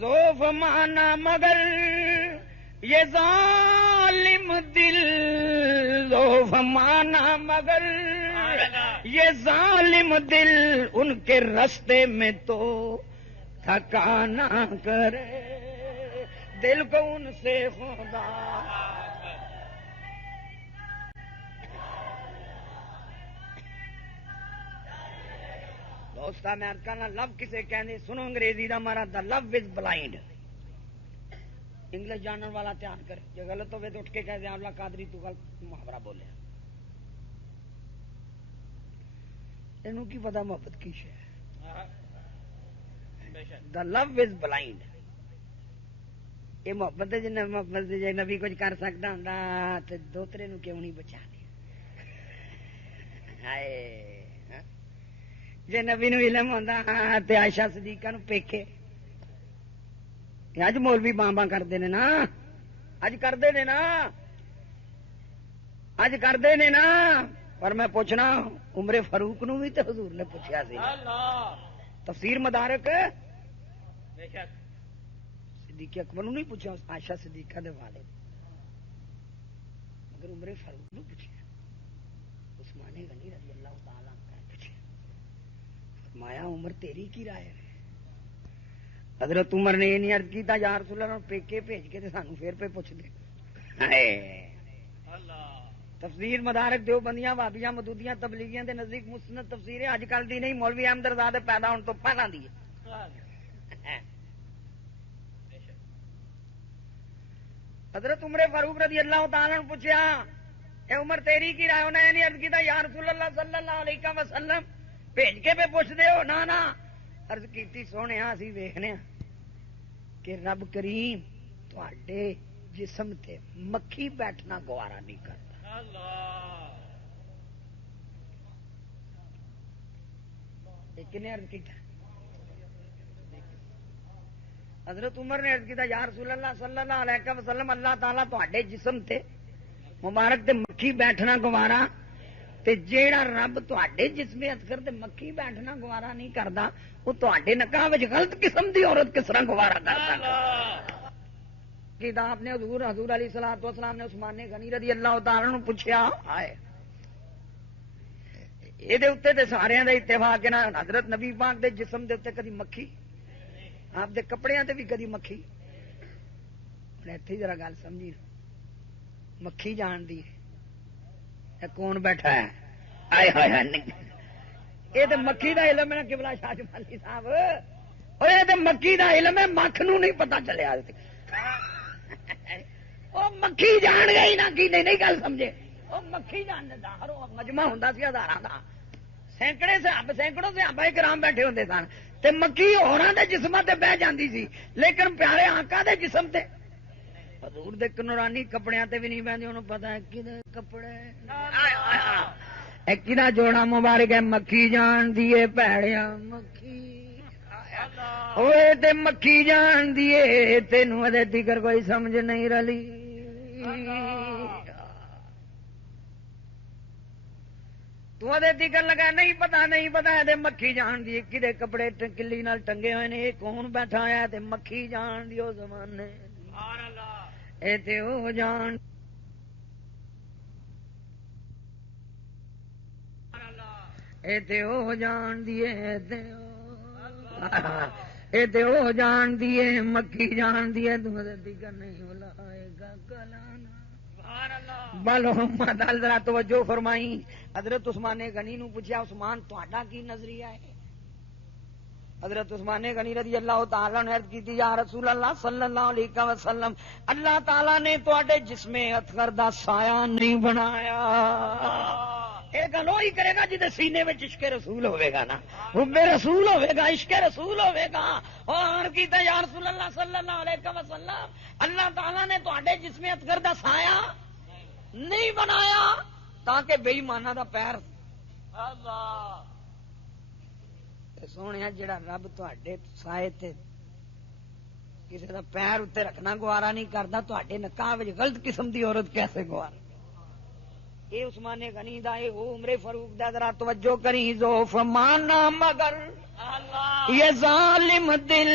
ذوف مانا مگر یہ ظالم دل, ذوف مانا مگر یہ ظالم دل ان کے رستے میں تو تھکانا کرے. دل کو ان سے خدا دوستا میں عرض کرنا لو کسے کہنے سنو انگریزی دا مارا دا لو از بلائنڈ. انگلش جاننے والا تیار کرے, جو غلط ہوئے تو اٹھ کے کہہ دیں اللہ قادری تو غلط محاورہ بولے. انہوں کی پتا محبت کی ہے. دا لو از بلائنڈ. یہ محبت ہے جن محبت جی نبی کچھ کر سکتا ہوں تو دوترے نو کیوں نہیں بچا دیا. جی نبی نو علم ہوتا تو عائشہ صدیقہ نو پیکے. اج مولوی بامبا کرتے ہیں نا, اج کرتے ہیں نا, اج کرتے ہیں نا. پر میں پوچھنا عمر فاروق نو بھی تو حضور نے پوچھا سی. تفسیر مدارک صدیق اکبر نو نہیں پوچھا, عائشہ صدیقہ دے والد, مگر عمر فاروق نو پوچھا, عثمان غنی رضی اللہ تعالیٰ عنہ پوچھا. فرمایا عمر تیری کی رائے ہے؟ حضرت عمر نے یہ نہیں عرض کیتا یا رسول اللہ پیکے بھیج کے سانو پھر پہ پوچھ دے. تفسیر مدارک دیوبندیاں وہابیاں مدودیاں تبلیغیاں دے نزدیک مسند تفسیر ہے, اج کل دی نہیں, مولوی احمد رضا دے پیدا ہونے تو پہلا دی ہے. حضرت عمر فاروق رضی اللہ تعالیٰ نے پوچھا اے عمر تیری کی رائے؟ انہیں نہیں عرض کیتا یا رسول اللہ صلی اللہ علیہ وسلم بھیج کے پہ پوچھ دے ہو. نا عرض کیتی سونے اسی ویکھنے کہ رب کریم تواڈے جسم تے مکھی بیٹھنا گوارا نہیں کرتا. کنے عرض کیتا؟ حضرت عمر نے عرض کیتا یا رسول اللہ صلی اللہ علیہ وسلم اللہ تعالیٰ تواڈے جسم تے مبارک تے مکھی بیٹھنا گوارا, تے جیڑا رب تواڈے جسم اذکر تے مکھی بیٹھنا گوارا نہیں کردا وہ تواڈے نکاح وچ غلط قسم دی عورت کس طرح گوارا کر سکدا؟ کتاب نے حضور علیہ الصلوۃ والسلام نے عثمان غنی رضی اللہ تعالی عنہ پوچھا ہے یہ اتنے تے سارے دا اتفاق ہے نا. حضرت نبی پاک دے جسم دے اتنے کدی مکھی, آپ دے کپڑیاں تے بھی کدی مکھی. اتنے ذرا گل سمجھی, مکھی جان دی کون بیٹھا ہے؟ آئے ہائے یہ تو مکھی دا علم ہے نا قبلہ شاہ جمالی صاحب, اور یہ تو مکھی دا علم ہے, مکھ نو نہیں پتا چلیا. وہ مکھی جان گئی نا کی نہیں گل سمجھے, وہ مکھی جان دیتا. ہر مجمع ہوندا سی ہزاراں دا, سینکڑوں صحابہ کرام بیٹھے ہوندے سن, تے مکھی ہوراں دے جسماں تے بہ جاندی سی, لیکن پیارے آقا دے جسم تے حضور دے نورانی کپڑیاں تے بھی نہیں بہندی. انہوں پتہ ہے کدے کپڑے ایک کدا جوڑا مبارک ہے, مکھی جان دیے پیڑیاں مکھی ہوئے تے مکھی جان دیے, تینوں ادے دیگر کوئی سمجھ نہیں رلی. تو ادے دیگر لگا نہیں پتا ہے مکھی جان دی کدے کپڑے کلی نال ٹنگے ہوئے نے, کون بیٹھا ہوا تے مکھی جان دیو زمانے اے تے او جان اے تے او جان دیے تے اے تے او جان دیے مکی جان دیے دیگر نہیں بلائے گا کلانا بل محمد ذرا توجہ فرمائی. حضرت عثمان غنی نو پوچھا عثمان تہاڈا کی نظریہ ہے؟ حضرت عثمان غنی رضی اللہ تعالیٰ نے عرض کی تھی یا رسول اللہ صلی اللہ علیہ وسلم اللہ تعالیٰ نے تواڈے جسم اطہر دا سایہ نہیں بنایا. یہ گل وہی کرے گا جی سینے میں عشق رسول ہوئے گا نا حب رسول ہوئے گا عشق رسول ہوئے گا. اور کیتا یا رسول اللہ صلی اللہ علیہ وسلم اللہ تعالیٰ نے تواڈے جسم اطہر دا سایہ نہیں بنایا تاکہ بے ایماناں دا پیر اللہ سونے جڑا رب تواڈے سائے تے کسی دا پیر اتنے رکھنا گوارا نہیں کرتا تواڈے نکاح وچ غلط قسم دی عورت کیسے گوارا. اے عثمان غنی دا اے عمر فاروق دا ذرا توجہ کری ذوف مانا مگر یہ ظالم دل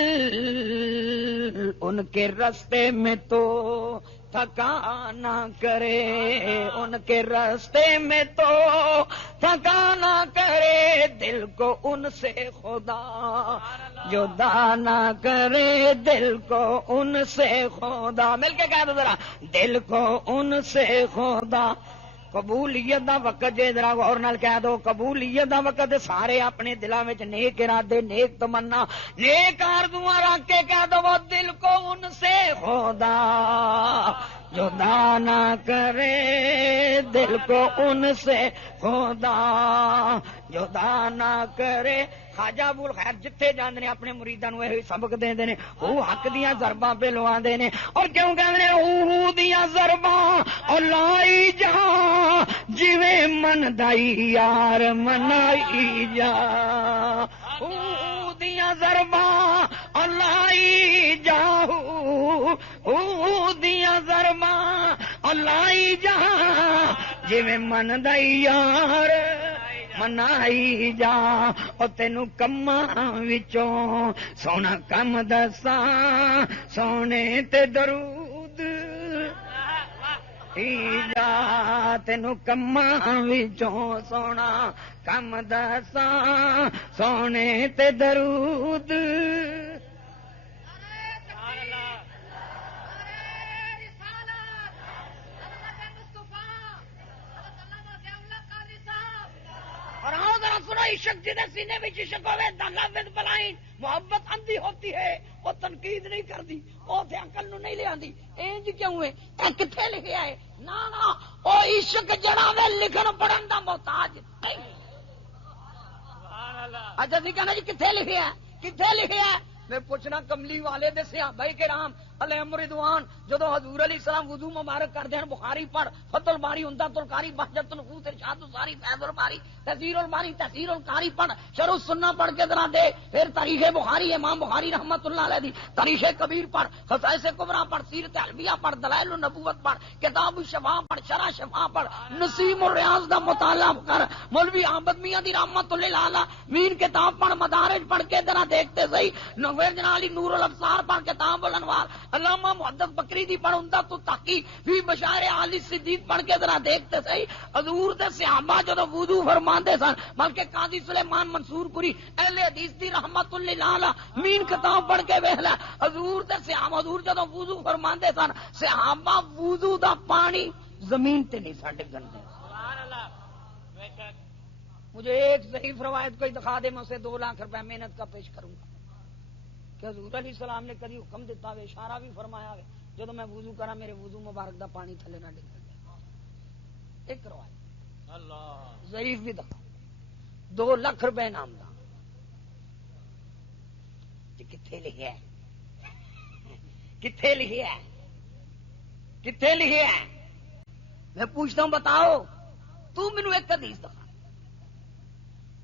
ان کے راستے میں تو تھکا نہ کرے ان کے راستے میں تو تھکا نہ کرے دل کو ان سے خدا جدا نہ کرے دل کو ان سے خدا. مل کے کہہ دو ذرا دل کو ان سے خدا. قبولیت دا وقت جے ذرا غور نال کہہ دو قبولیت دا وقت سارے اپنے دلاں وچ نیک ارادے نیک تمنا نیک آرزواں رکھ کے کہہ دو وہ دل کو ان سے خدا جدا نہ کرے دل کو ان سے خدا جدا نہ کرے. خواجہ ابو الخیر جتھے جاندے نے اپنے مریداں نوں یہ سبق دیندے نے او حق دیاں ضرباں پہ لواندے نے. اور کیوں کہندے نے او دیاں ضرباں او لائی جا جویں من دائی یار منائی جا او دیاں ضرباں او لائی جا او دیاں ضرباں او لائی جا جویں من دائی یار منائی جا. او تینوں کماں وچوں سونا کم دساں سونے تے درود جا تینوں کماں وچوں سونا کم دساں سونے تے درود. اور آؤ ذرا سنو عشق جدے سینے میں عشق ہوئے لفظ بلائیں محبت اندھی ہوتی ہے وہ تنقید نہیں کرتی وہ تے عقل نو نہیں لے آندی. انج کیوں ہے کتھے لکھیا ہے نا نا او عشق جڑا وے لکھن پڑھن دا محتاج نہیں. اچھا سی کہنا جی کتھے لکھیا ہے کتھے لکھیا ہے میں پوچھنا کملی والے دے صحابہ کرام علیہم رضوان جدو حضور علیہ السلام وضو مبارک کر دین بخاری پڑھ فتح الباری عمدۃ القاری بہجت النفوس ارشاد الساری فیض الباری تحذیر الباری تحذیر القاری پڑھ شرح السنہ پڑھ کے ذرا دے پھر تاریخ بخاری امام بخاری رحمۃ اللہ علیہ دی تاریخ کبیر پڑھ خصائص کبریٰ پڑھ سیرت الحبیہ پڑھ دلائل النبوت پڑھ کتاب الشفاء پڑھ شرح شفاء پڑھ نسیم الریاض دا مطالعہ کر مولوی احمد میاں دی رحمۃ اللہ علیہ مین کتاب پڑھ مدارج پڑھ کے ذرا دیکھتے صحیح نویر جنالی نور الابصار پڑھ کتاب الانوار علامہ محدث بکری دی پڑھ عمدۃ التحقیق فی بشائر اہل صدیق پڑھ کے ذرا دیکھتے صحیح حضور دے صحابہ جدوں وضو فرماندے سن بلکہ قاضی سلیمان منصور پوری اہل حدیث دی رحمت اللہ علیہ مین کتاب پڑھ کے ویکھ لے حضور دے صحابہ حضور جدوں وضو فرماندے سن صحابہ وضو دا پانی زمین تے نہیں ساڈے گندے. سبحان اللہ. بے شک مجھے ایک ضعیف روایت کوئی دکھا دے میں اسے 2 لاکھ روپے محنت کا پیش کروں گا کہ حضور علیہ السلام نے کبھی حکم دیتا ہوئے اشارہ بھی فرمایا ہوئے جب میں وضو کرا میرے وضو مبارک دا پانی تھلے نہ ڈگ جائے. ایک روایت اللہ ضعیف بھی دکھا 2 لاکھ روپے انعام دا جی کتھے لکھیا ہے کتھے لکھیا ہے کتھے لکھیا ہے میں پوچھتا ہوں بتاؤ تو مینوں ایک حدیث دکھا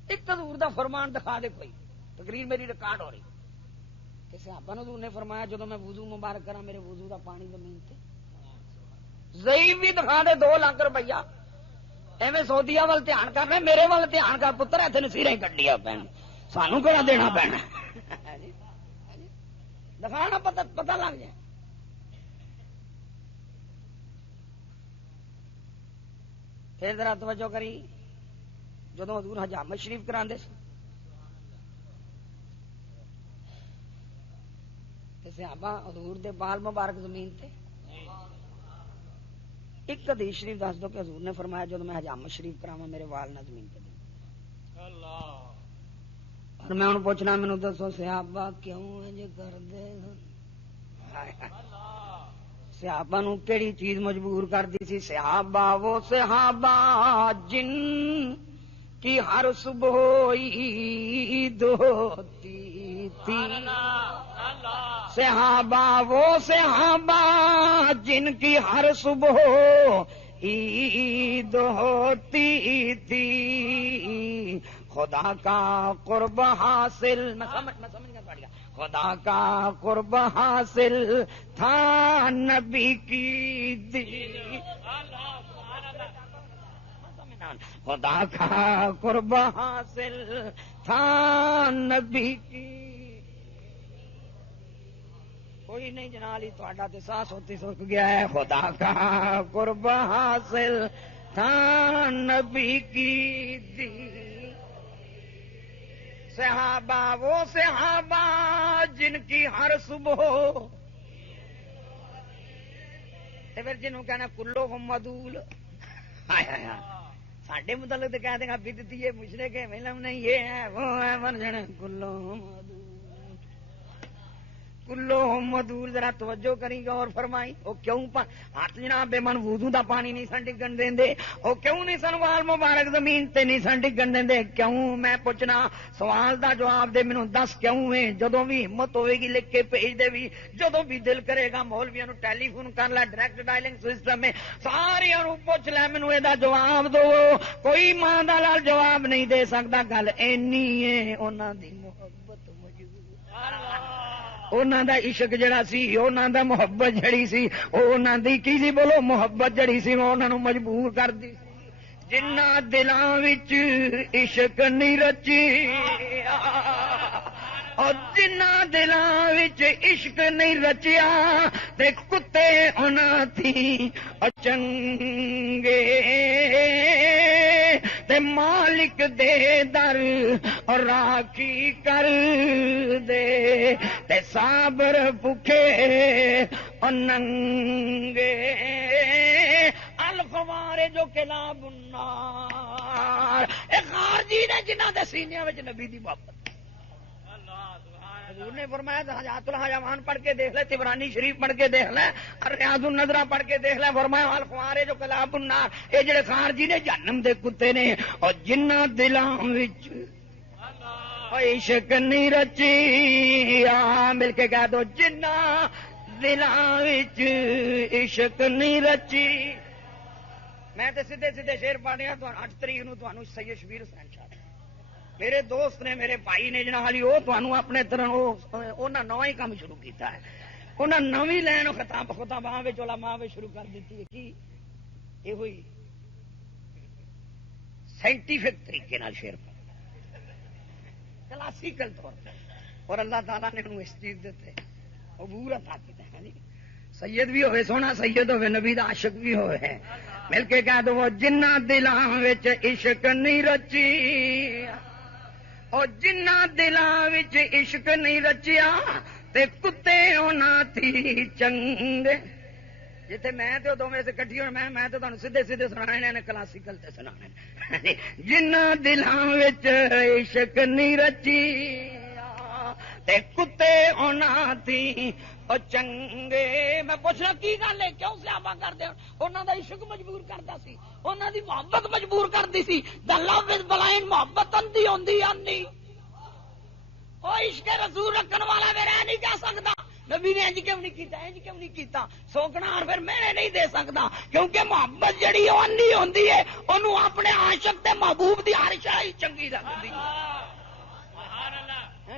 ایک حضور دا فرمان دکھا دے کوئی تقریر میری ریکارڈ ہو رہی کہ صحابہ حضور نے فرمایا جدو میں وضو مبارک کرا میرے وضو دا پانی زمین تے ضعیف بھی دکھا دے 2 لاکھ روپیہ ایویں سعودیہ وال دھیان کرنا میرے وال دھیان کر پتر ایتھے نصیریں کڈیا پین سانوں کہڑا دینا پینا دکھانا پتہ لگ جائے. پھر ذرا توجہ کری جدو حضور حجامت شریف کراندے سن صحابہ حضور دے بال مبارک زمین تے ایک حدیث شریف دس دو کہ حضور نے فرمایا جب میں حجامت شریف کراواں میرے وال نہ زمین تے اور میں ہوں پوچھنا مینوں دسو صحابہ کیوں انج کردے صحابہ نو کیڑی چیز مجبور کر دی سی صحابہ وہ صحابہ جن کی ہر صبح عید ہوتی تھی صحابہ وہ صحابہ جن کی ہر صبح عید ہوتی تھی خدا کا قرب حاصل میں سمجھ گیا پڑھ گیا خدا کا قرب حاصل تھا نبی کی خدا کا قرب حاصل تھا نبی کی کوئی نہیں جنالی تھوڑا تے ساس ہوتی سک گیا ہے خدا کا قرب حاصل تھا نبی کی دی صحابہ وہ صحابہ جن کی ہر صبح پھر جنہوں کہنا کلو مدول ساڈے متعلق تو کہہ دیں گا بدتی ہے مشرک ہے علم نہیں یہ ہے وہ ہے بن جانا کلو مدور ذرا توجہ کری گا اور فرمائی وہ کیوں ہاتھ جناب بے من وضو دا پانی نہیں سن ڈگن دے وہ کیوں نہیں سن وال مبارک زمین تے نہیں سن ڈگن دے کیوں میں پوچھنا سوال دا جواب دے مینوں دس کیوں ہے جدوں بھی ہمت ہوے گی لکھ کے بھیج دے بھی جدوں بھی دل کرے گا مولویاں نو ٹیلی فون کر لے ڈائریکٹ ڈائلنگ سسٹم ہے سارے نو پوچھ لے مینوں اے دا جواب دو کوئی ماں دا لال جواب نہیں دے سکدا گل اینی ہے انہاں دی محبت انہاں دا عشق جڑا سی انہاں دا محبت جڑی سی انہاں دی کی سی بولو محبت جڑی سی انہاں نو مجبور کر دی جنہ دلاں وچ عشق نہیں رچی اور جنہ دلاں وچ عشق نہیں رچیا تے کتے انہاں تھی چنگے تے مالک دے در اور راکھی کر دے تے صابر بھوکے اور ننگے الخوارے جو کلاب النار اے خارجی نے جنہاں دے سینیاں وچ نبی دی محبت حضور نے فرمایا حجات الحجوان پڑھ کے دیکھ لے طبرانی شریف پڑھ کے دیکھ لے اور ریاض النظرہ پڑھ کے دیکھ لے فرمایا الخوارے جو کلاب النار اے جڑے خارجی نے جہنم دے کتے نے اور جنہ دلاں وچ عشق نہیں رچی مل کے کہہ دو جنہ دلاں وچ عشق نہیں رچی میں تے سیدھے سیدھے شعر پڑھیا 8 تاریخ نو تانوں سید شبیر حسین شاہ میرے دوست نے میرے بھائی نے جناب علی وہ تانوں اپنے طرح انہاں نواں ہی کام شروع کیتا ہے انہاں نویں لین خطاباں وچ علماء وچ شروع کر دتی ہے کی یہ ہوئی سائنٹیفک طریقے نال شعر کلاسیکل طور پر اور اللہ تعالیٰ نے انہوں اس چیز دیتے عبور عطا کیتا ہے سید بھی ہوئے سونا سید ہوئے نبی دا عاشق بھی ہوئے مل کے کہہ دو جنہ دلاں وچ عشق نہیں رچی اور جنہ دلاں وچ عشق نہیں رچیا تے کتے ہونا تھی چنگے جیتے میں تے دوویں سے کٹھی ہوں میں تے تانوں سیدھے سیدھے سنانے نے کلاسیکل تے سنانے جنہ دلاں وچ عشق نہیں رچی تے کتے ہونا تھی اور چنگے میں پوچھنا کی گل ہے کیوں صحابہ کردے انہاں دا عشق مجبور کردا سی انہاں دی محبت مجبور کردی سی دا لو از بلائنڈ محبت اندھی ہوندی اندھی او عشق رسول رکھن والا میں رہ نہیں جا سکدا نبی نے انج کیوں نہیں کیتا سوکنا اور پھر میں نہیں دے سکدا کیونکہ محبت جڑی او اندھی ہوندی ہے اونوں اپنے عاشق تے محبوب دی ہر شے چنگی لگدی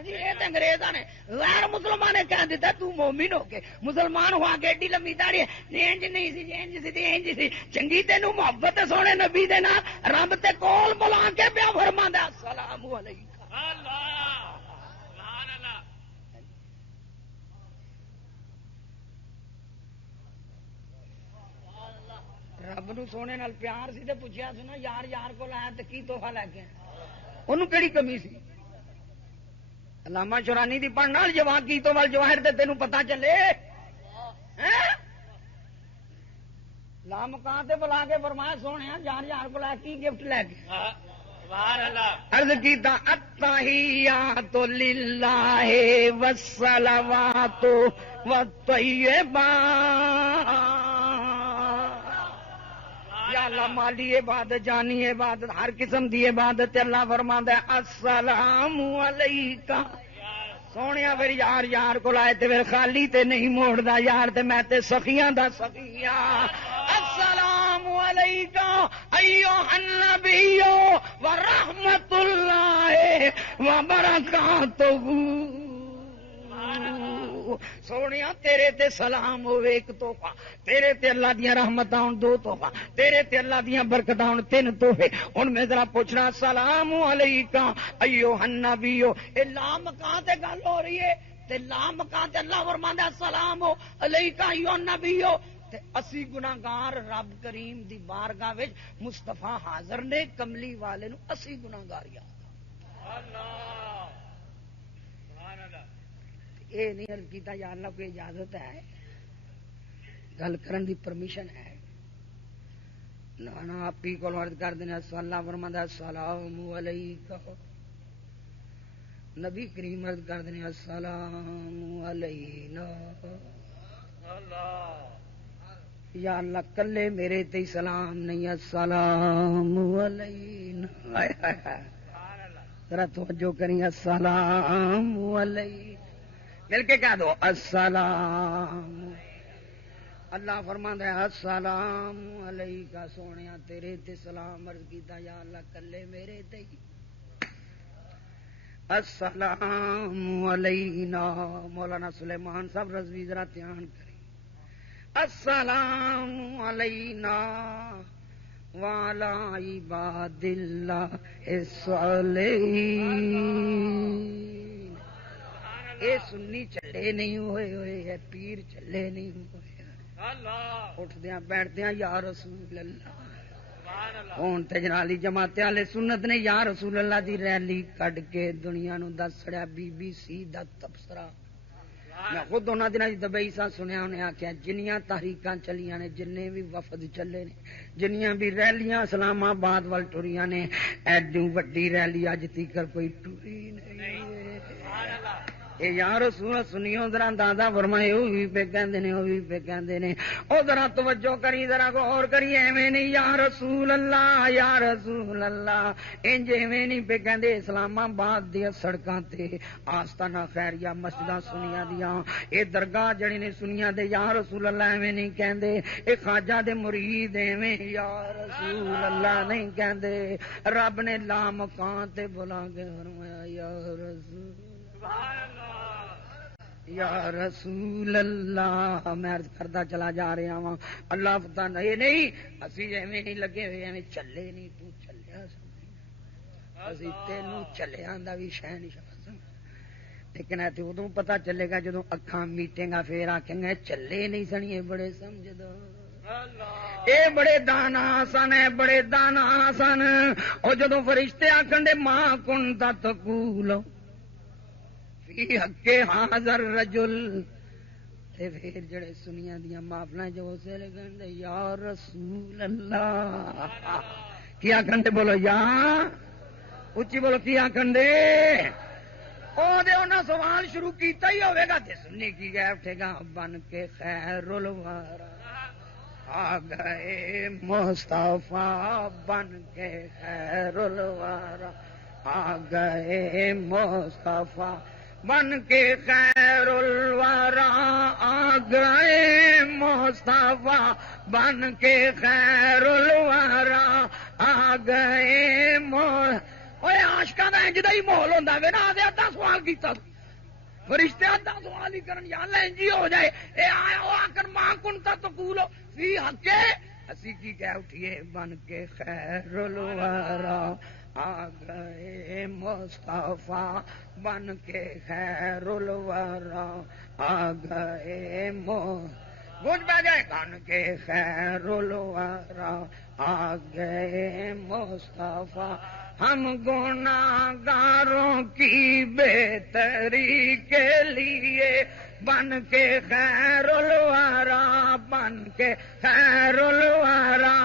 جی یہ تو انگریزاں نے غیر مسلمان نے کہہ دیتا تو مومن ہو کے مسلمان ہوا کے ایڈی لمبی داڑھی انج نہیں سی انج سی چنگی تینوں محبت سونے نبی دے نال رب تے کول بلا کے پیا فرماندا السلام علیکم اللہ سبحان اللہ رب نو سونے نال پیار سی تے پوچھیا سی نا یار یار کول آیا تے کی تحفہ لے کے انہوں کیڑی کمی سی علامہ شورانی دی پڑھنا جوان کی تو ول جواہر تے تینوں پتہ چلے لا مکان تے بلا کے فرمایا سونے یار یار بلا کی گفٹ لے کے سبحان اللہ عرض کیتا التحیات للہ والصلوات والطیبات یا اللہ مالی عبادت جانی عبادت ہر قسم دی عبادت اللہ فرماندا ہے السلام علیکہ سونے پھر یار یار کو لائے تے پھر خالی تے نہیں موڑدا یار تے میں تے سخیاں دا سخیا السلام علیکہ ایھا النبی ورحمۃ اللہ وبرکاتہ سونے تیرے تے سلام ہوے ایک تحفہ تیرے تے اللہ دیاں رحمتاں ہون دو تحفہ تیرے تے اللہ دیاں برکتاں ہون تین تحفے ہن میں ذرا پوچھنا السلام علیکہ ایھا النبی اے لام کہاں تے گل ہو رہی ہے تے لام کہاں تے اللہ فرماندا السلام علیکہ ایھا النبی تے اسی گناہگار رب کریم دی بارگاہ وچ مصطفیٰ حاضر نے کملی والے نو اسی گناہگار یاد اے نہیں عرض کیتا یا اللہ کوئی اجازت ہے گل کرن دی پرمیشن ہے نا آپ ہی کو عرض کر دینا اللہ فرماتا السلام علیکہ نبی کریم عرض کر دینا السلام علینا یا اللہ کلے میرے تے سلام نہیں السلام علینا ذرا توجہ کریں السلام علینا مل کے کہہ دو السلام اللہ فرماندا ہے السلام علیکہ سونیا تیرے تے سلام عرض کیتا یا اللہ کلے میرے تے السلام علینا مولانا سلیمان صاحب رضوی ذرا دھیان کریں السلام علینا وعلی عباد اللہ الصالحین اے سنی چلے نہیں ہوئے ہوئے ہے پیر چلے نہیں ہوئے اٹھدیاں بیٹھدیاں یا رسول اللہ ہون تے جنالی جماعت والے سنت نے یا رسول اللہ دی ریلی کڈ کے دنیا نو دس چھڑیا بی بی سی دا تبصرہ میں خود انہاں دناں دی دبئی سا سنیا انہیں آکھیا جنیاں تحریکاں چلیاں نے جننے بھی وفد چلے نے جنیاں بھی ریلیاں اسلام آباد وال ٹریاں نے ایڈوں وڈی ریلی اج تیکر کوئی ٹری نہیں اے یا رسول سنیو ذرا دادا فرمائے او بھی پہ کہندے نے او بھی پہ کہندے نے او ذرا توجہ کری ذرا غور کری ایویں نہیں یا رسول اللہ انج ایویں نہیں پہ کہندے اسلام آباد دی سڑکاں تے آستانہ خیریہ مسجداں سنیاں دیاں اے درگاہ جڑی نے سنیاں دے یا رسول اللہ ایویں نہیں کہندے اے خواجہ دے مرید ایویں یا رسول اللہ نہیں کہندے رب نے لا مکان تے بلا کے فرمایا یا رسول یا رسول اللہ میں عرض کردا چلا جا رہا ہوں اللہ پتہ نہیں اسی ایویں نہیں لگے ہوئے ایویں چلے نہیں تو چلیا اسی تینوں چلیاں دا بھی شے نہیں سمجھ لیکن ایتھے ادوں پتہ چلے گا جدوں اکھاں میٹیں گا پھر آکھیں گے چلے نہیں سنیے بڑے سمجھدار اے بڑے دانا سن بڑے دانا سن او جدوں فرشتے آکھن دے ماں کنت تقول فی حق حاضر رجل تے پھر جڑے سنیاں دیاں محفلاں جو اسے لگن دے یا رسول اللہ کیا کھندے بولو یا اچھی بولو کیا کھندے او دے انہاں سوال شروع کیتا ہی ہوئے گا تے سنی کی گئے اٹھے گا بن کے خیر الورا آ گئے مصطفیٰ بن کے خیر الورا آ گئے مصطفیٰ بن کے خیر الورا آ گئے مصطفیٰ بن کے خیر الورا آ گئے عاشقاں دا انج دا ہی ماحول ہوندا وے نا آدھے ادھا سوال کیتا فرشتے ادھا سوال ہی کرن یا اللہ انج ہی ہو جائے اے آیا او آکر ماں کنتا تقول فی حق اسی کی کہہ اٹھیے بن کے خیر الورا آ گئے مصطفیٰ بن کے خیر الورا آ گئے گونج پہ جائے بن کے خیر الورا آ گئے مصطفیٰ ہم گناہگاروں کی بہتری کے لیے بن کے خیر الورا، بن کے خیر الورا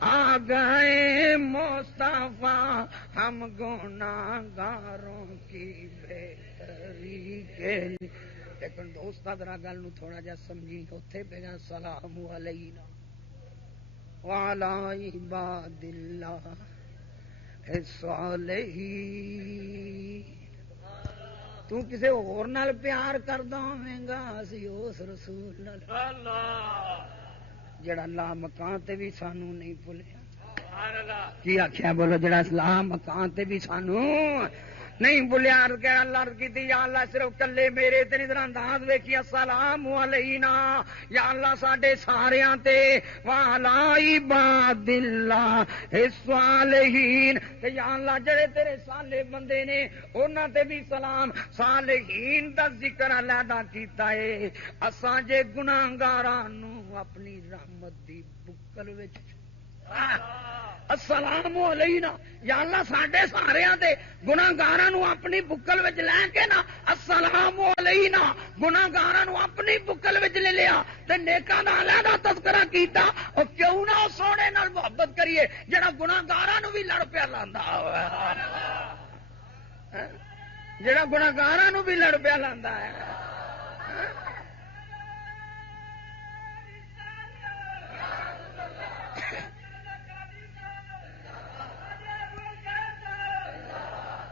آ گئے مصطفیٰ، ہم گناہگاروں کی بہتری کے لیے۔ لیکن دوست ذرا گل نو تھوڑا جا سمجھی، اوتھے پہ گا سلام علینا وعلی عباد اللہ الصالحین۔ تو کسی اور نال پیار کردا ہوویں گا، اسی اس رسول نال جڑا لا مکان تے بھی سانو نہیں بھولیا۔ کی آخیا بولو؟ جڑا لا مکان تے بھی سانو نہیں بھولیا۔ اللہ کی یا اللہ صرف کلے میرے تے نہیں انداز ویکھی السلام علینا، یا اللہ ساڈے ساریاں تے وعلی عباد اللہ الصالحین، تے یا اللہ جڑے تیرے صالح بندے نے انہاں تے بھی سلام۔ صالحین دا ذکر علیحدہ کیتا ہے، اساں جے گناہگاراں نو اپنی رحمت دی بکل وچ السلام علینا، یا اللہ ساڈے ساریاں تے گناہگاراں نو اپنی بکل وچ لے کے نا السلام علینا، گناہگاراں نو اپنی بکل وچ لے لیا تے نیکاں دا علیحدہ تذکرہ کیتا۔ او کیوں نہ اس سونے نال محبت کریے جڑا گناہگاراں نو بھی لڑ پیا لاندا ہوئے، جڑا گناہگاراں نو بھی لڑ پیا لاندا ہے۔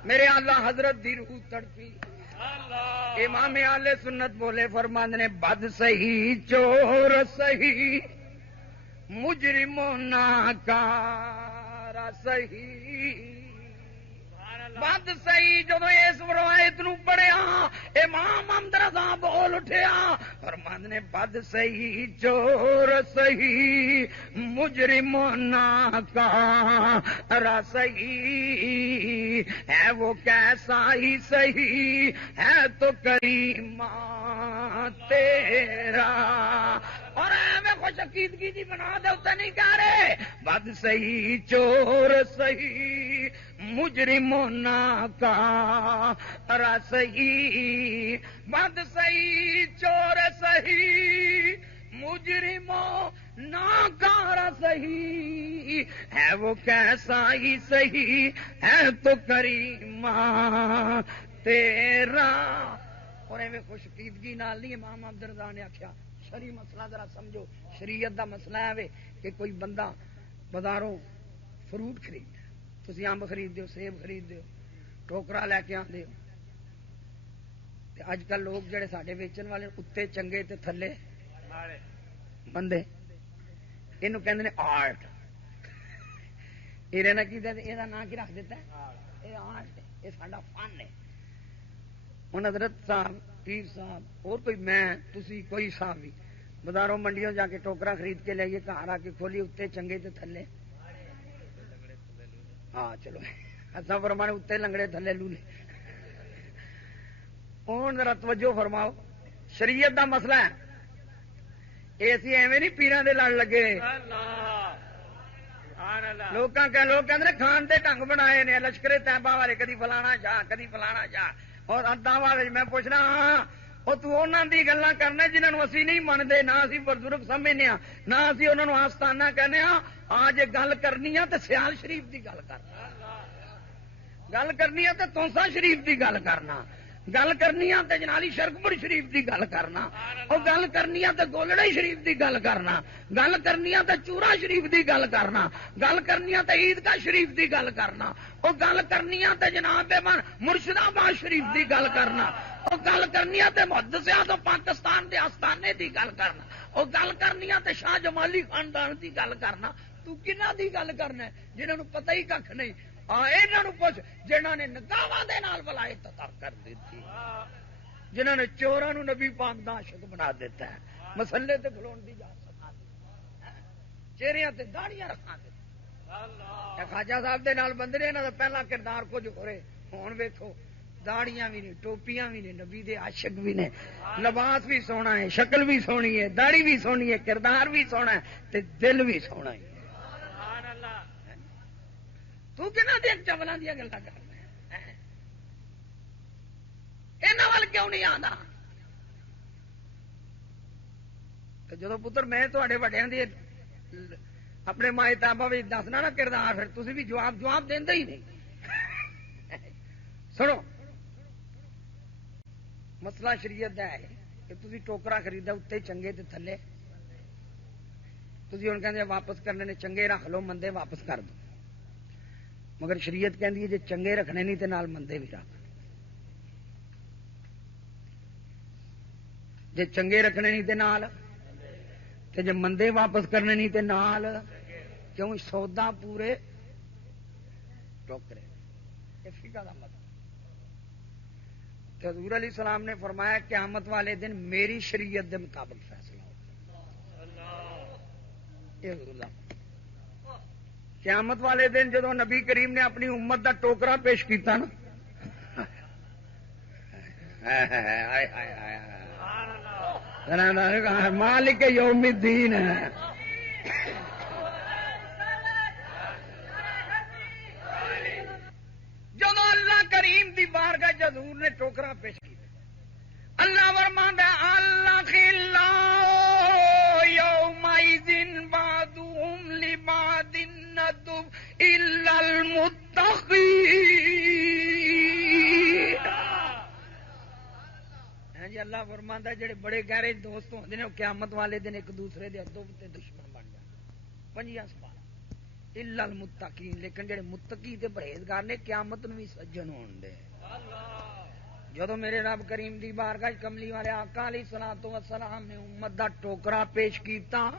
میرے اللہ حضرت دی روح تڑپی، امام اہل سنت بولے فرماندے نے بد سہی چور سہی مجرم ناکار سہی، بد سہی جب اس روایت نو پڑھیا امام احمد رضا بول اٹھیا فرماندے نے بد سہی چور سہی مجرم ناکار سہی، ہے وہ کیسا ہی سہی ہے تو کریم تیرا، اور میں خوش عقیدگی جی بنا دے اتنے نہیں کہہ رہے بد سہی چور سہی مجرم ناکار سہی، بد سہی چور سہی مجرم ناکار سہی، ہے وہ کیسا ہی سہی ہے تو کریم تیرا۔ اور ایویں خوش عقیدگی نال نہیں امام عبد الرضا نے آخیا شرعی مسئلہ ذرا سمجھو، شریعت دا مسئلہ ہے کہ کوئی بندہ بازاروں فروٹ خرید، تسی امب خرید دیو، سیب خرید دیو، ٹوکرا لے کے آندے ہو، تے اج کل لوگ جڑے ساڈے ویچن والے اتے چنگے تے تھلے بندے اینو کہندے نے آرٹ، ایرے نہ کی دے اے دا نام کی رکھ دیتا ہے اے آرٹ ہے، اے ساڈا فن ہے۔ ہن حضرت صاحب پیر صاحب اور کوئی میں تسی کوئی صاحب بھی بازاروں منڈیوں جا کے ٹوکرا خرید کے لائیے گھر آ کے کھولی اتنے چنگے تے تھلے، ہاں چلو اصا فرمانے اتنے لنگڑے تھلے لولے۔ ہوں ذرا توجہ فرماؤ، شریعت دا مسئلہ ہے یہ اسی ایویں نہیں پیراں دے لڑ لگے، لوگ کہتے کھان دے ڈنگ بنائے نے لشکرے طیبہ والے، کدی فلانا شاہ کدی فلانا شاہ، اور ادا والے میں پوچھنا ہاں وہ تو انہاں دی گلاں کرنا جنہاں نوں اسی نہیں منتے، نہ اسی بزرگ سمجھنے ہاں، نہ اسی انہاں نوں آستانہ کہنے ہاں۔ آج گل کرنی ہے تو سیال شریف دی گل کرنا، گل کرنی ہے تو تونسا شریف دی گل کرنا، گل کرنی ہے تو جنالی شرکپور شریف دی گل کرنا، اور گل کرنی ہے تو گولڑے شریف دی گل کرنا، گل کرنی ہے تو چورا شریف دی گل کرنا، گل کرنی ہے تو عیدگاہ شریف دی گل کرنا، اور گل کرنی ہے تو جناب مرشد آباد شریف دی گل کرنا، اور گل کرنی ہے تو محدثیاں تو پاکستان دے آستانے دی گل کرنا، اور گل کرنی ہے تو شاہ جمالی خاندان دی گل کرنا۔ تو کنہ دی گل کرنا جنہوں پتہ ہی کھ نہیں، انہوں پوچھ جنہوں نے نگاواں دے نال ولایت عطا کر دیتی، جنہوں نے چوراں نو نبی پاک دا عاشق بنا دیتا ہے، مسلے تے کھلون دی جا سکھا دیتا، چہریاں تے داڑیاں رکھا دیتا۔ خواجہ صاحب دے نال بندے نے انہاں دا پہلا کردار کچھ ہو رہے، ہن ویکھو داڑیاں بھی نے، ٹوپیاں بھی نے، نبی دے عاشق بھی نے، لباس بھی سونا ہے، شکل بھی سونی ہے، داڑھی بھی سونی ہے، کردار بھی سونا ہے تے دل بھی سونا ہے۔ تو کہنا دے چولوں دیا گلا کرنا یہاں وال کیوں نہیں آتا؟ جدو پتر میں تے وڈیا دی اپنے ماں تابا بھی دسنا نا کردار پھر تھی بھی جواب دے ہی نہیں. سنو مسئلہ شریعت کا ہے کہ تھی ٹوکرا خریدا اتنے چنگے تے تھلے تھی ہوں کہ واپس کرنے نے چنگے رکھ لو مندے واپس کر دو. مگر شریعت کہندی ہے جی چنگے رکھنے نہیں تے نال مندے بھی رکھ. جے چنگے رکھنے نہیں تے نال تے جے مندے واپس کرنے نہیں تے نال کیوں سودا پورے ٹوکرے. یہ فقہ دا مطلب. حضور علیہ السلام نے فرمایا قیامت والے دن میری شریعت دے مطابق فیصلہ ہوگا. قیامت والے دن جدو نبی کریم نے اپنی امت دا ٹوکرا پیش کیتا نا مالک یوم الدین جدو اللہ کریم دی بارگاہ حضور نے ٹوکرا پیش کیا اللہ فرماندا اللہ خلا یومئذ بعضهم لبعض ندب الا المتقین. جی اللہ فرماندا جڑے بڑے گہرے دوست ہوندے نے وہ قیامت والے دن ایک دوسرے دے ادب تے دشمن بن جاندے. پنجیاں سوال الا المتقین لیکن جڑے متقی تے پرہیزگار نے قیامت نوں بھی سجن ہون دے. جدو میرے رب کریم دی بارگاہ کملی والے آقا علیہ الصلوۃ والسلام نے امت دا ٹوکرا پیش کیتا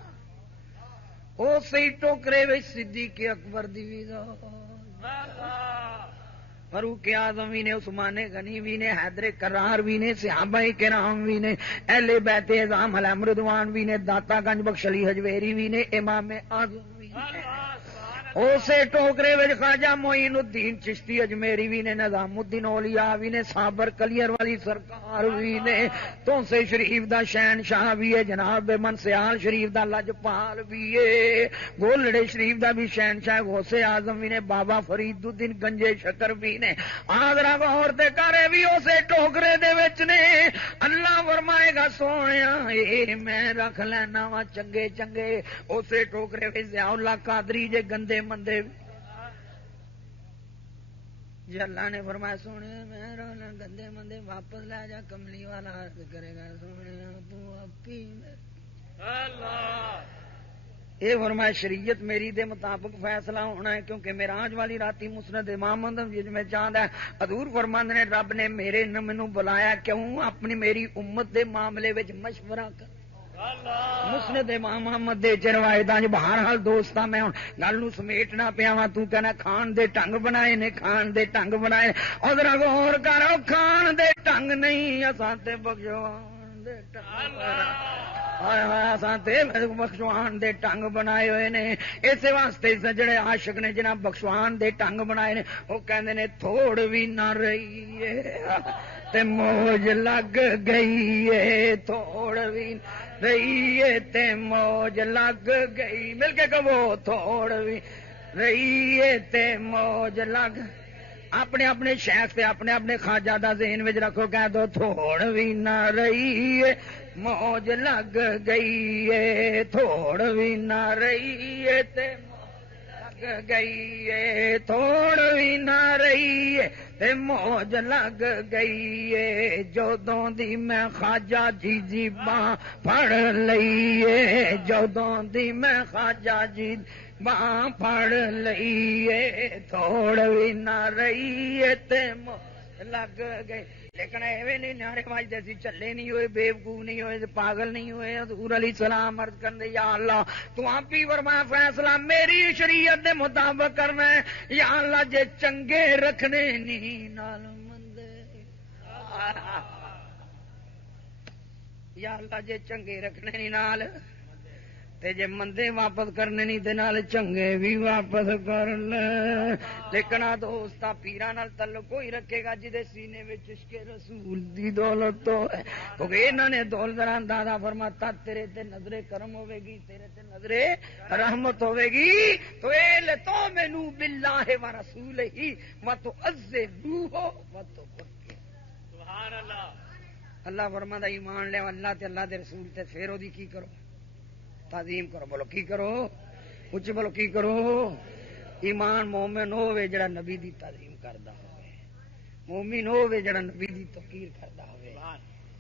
اسی ٹوکرے وچ صدیق اکبر دی بھی فاروق اعظم بھی نے عثمان غنی بھی نے حیدر کرار بھی نے صحابہ کرام بھی نے اہل بیت اعظام علیہم رضوان بھی نے داتا گنج بخش علی حجویری بھی نے امام اعظم بھی نے اسے ٹوکرے وچ خواجہ معین الدین چشتی اجمیری بھی نے نظام الدین اولیاء بھی نے صابر کلیئر والی سرکار بھی نے تونسے شریف دا شہنشاہ بھی ہے جناب منسیال شریف دا لجپال بھی ہے گولڑے شریف دا بھی شہنشاہ غوث اعظم بھی نے بابا فرید الدین گنجے شکر بھی نے آدرا غور تے کرے بھی اسے ٹوکرے دے وچ نے. اللہ فرمائے گا سونیا اے میں رکھ لینا وا چنگے چنگے اسے ٹوکرے وچ ضیاء اللہ قادری جے گندے مندے. جی اللہ نے فرمایا سونے میں رونا گندے مندے واپس لے جا کملی والا عرض کرے گا سونے تو اپی یہ فرمایا شریعت میری دے مطابق فیصلہ ہونا ہے کیونکہ معراج والی راتی مسند امام احمد جس میں چاند ہے حضور فرماندے نے رب نے میرے مینوں بلایا کیوں اپنی میری امت دے معاملے وچ مشورہ کر. مسند امام محمد دے روایتاں بہرحال دوستا میں ہن گل نوں سمیٹنا پیا وا تو کہنا کھان دے ٹنگ بنائے نے کھان دے ٹنگ بنائے اور ذرا غور کرو کھان دے ٹنگ نہیں اساں تے بخشوان دے ٹنگ اساں تے بخشوان دے ٹنگ بنائے ہوئے نے. اس واسطے سجڑے عاشق نے جناب بخشوان دے ٹنگ بنائے نے وہ کہندے نے تھوڑ بھی نہ رہی ہے تے موج لگ گئی ہے تھوڑ بھی رہی ہے تے موج لگ گئی مل کے کہو تھوڑ بھی رہی ہے تے موج لگ. اپنے اپنے شیخ سے اپنے اپنے خواجہ دا ذہن وچ رکھو کہہ دو تھوڑ بھی نہ رہی ہے موج لگ گئی ہے تھوڑ بھی نہ رہی ہے تے لگ گئی ہے تھوڑ بھی نہ رہی ہے تے موج لگ گئی ہے جدوں دی میں خواجہ جی جی باں پھڑ لئی ہے جدوں دی میں خواجہ جی باں پھڑ لئی ہے تھوڑ بھی نہ رہی ہے تے موج لگ گئی. لیکن ایویں نہیں نعرے بجدے سی چلے نہیں ہوئے بیوقوف نہیں ہوئے پاگل نہیں ہوئے. حضور علیہ السلام عرض کرنے یا اللہ تو آپ ہی فرمایا فیصلہ میری شریعت دے مطابق کرنا ہے یا اللہ جے چنگے رکھنے نہیں نال مندے یا اللہ جے چنگے رکھنے نہیں نال تے جے مندے واپس کرنے نہیں تے نال چنگے بھی واپس کر لے. لیکن دوستا پیراں نال تعلق کوئی رکھے گا جدے سینے وچ عشق رسول دی دولت تو ہے. کیونکہ انہاں نے دولت دا اندازہ فرماتا تیرے تے نظر کرم ہوے گی، تیرے تے نظر رحمت ہوے گی تو اے لے تو مینوں باللہ و رسولہ و تعذبوہ و تقبل. سبحان اللہ. اللہ فرماتا ایمان لے اللہ تے اللہ دے رسول تے پھر او دی کی کرو؟ تعظیم کرو. بولو کی کرو؟ اچھی بولو کی کرو؟ ایمان مومن ہوے جڑا نبی دی تعظیم کردا ہوے، مومن ہوے جڑا نبی دی توقیر کردا ہوے،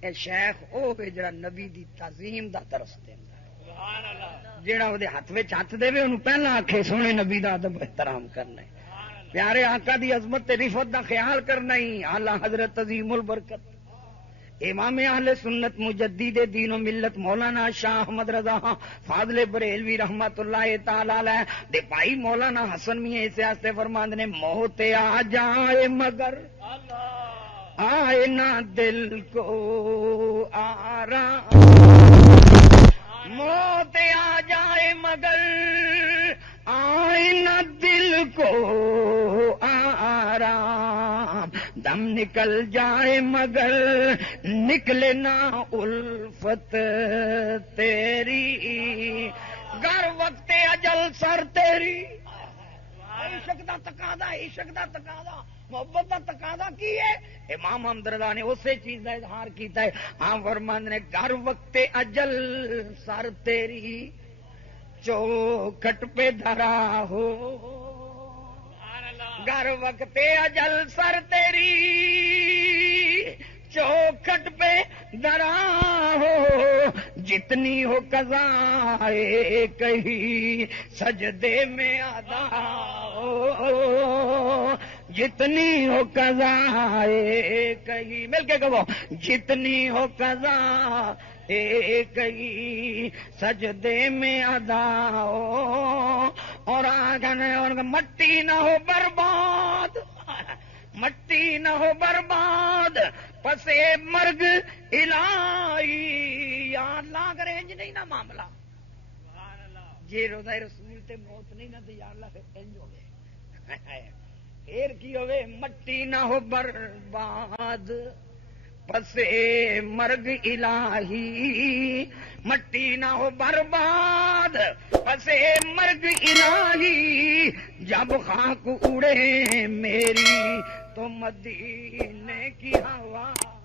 اے شیخ ہوے جڑا نبی دی تعظیم دا درس دیندا ہے. سبحان اللہ. جڑا او دے ہاتھ وچ ہاتھ دے اونوں پہلا آکھے سونے نبی دا ادب احترام کرنا ہے، پیارے آقا دی عظمت تے رفعت دا خیال کرنا ہی. اعلی حضرت عظیم البرکت امام اہل سنت مجدد دین و ملت مولانا شاہ احمد رضا فاضل بریلوی رحمت اللہ تعالی علیہ دے بھائی مولانا حسن میاں اس واسطے فرماندے نے موت آ جائے مگر آئے نہ دل کو آرام، موت آ جائے مگر آئے نہ دل کو آرام، دم نکل جائے مگر نکلے نہ الفت تیری، گر وقت اجل سر تیری. عشق دا تقاضا، عشق دا تقاضا، محبت دا تقاضا کی ہے؟ امام حمد رضا نے اسی چیز کا اظہار کیتا ہے. ہاں فرماندے نے گر وقت اجل سر تیری چوکھٹ پہ دھرا ہو، گر وقت اجل سر تیری چوکھٹ پہ دھرا ہو، جتنی ہو قضا کہیں سجدے میں ادا ہو، جتنی ہو قضا کہیں، مل کے کہو جتنی ہو قضا کہیں سجدے میں ادا ہو، اور آگے مٹی نہ ہو برباد، مٹی نہ ہو برباد پسے مرگ الہی. یا اللہ کرے انج نہیں نا معاملہ، جی روزہ رسول تے موت نہیں نہ تے یا اللہ پھر انج ہوے، پھر کی ہوے مٹی نہ ہو برباد پسے مرگ الہی، مٹی نہ ہو برباد پسے مرگ الہی، جب خاک اڑے میری تو مدینے کی ہوا ہو.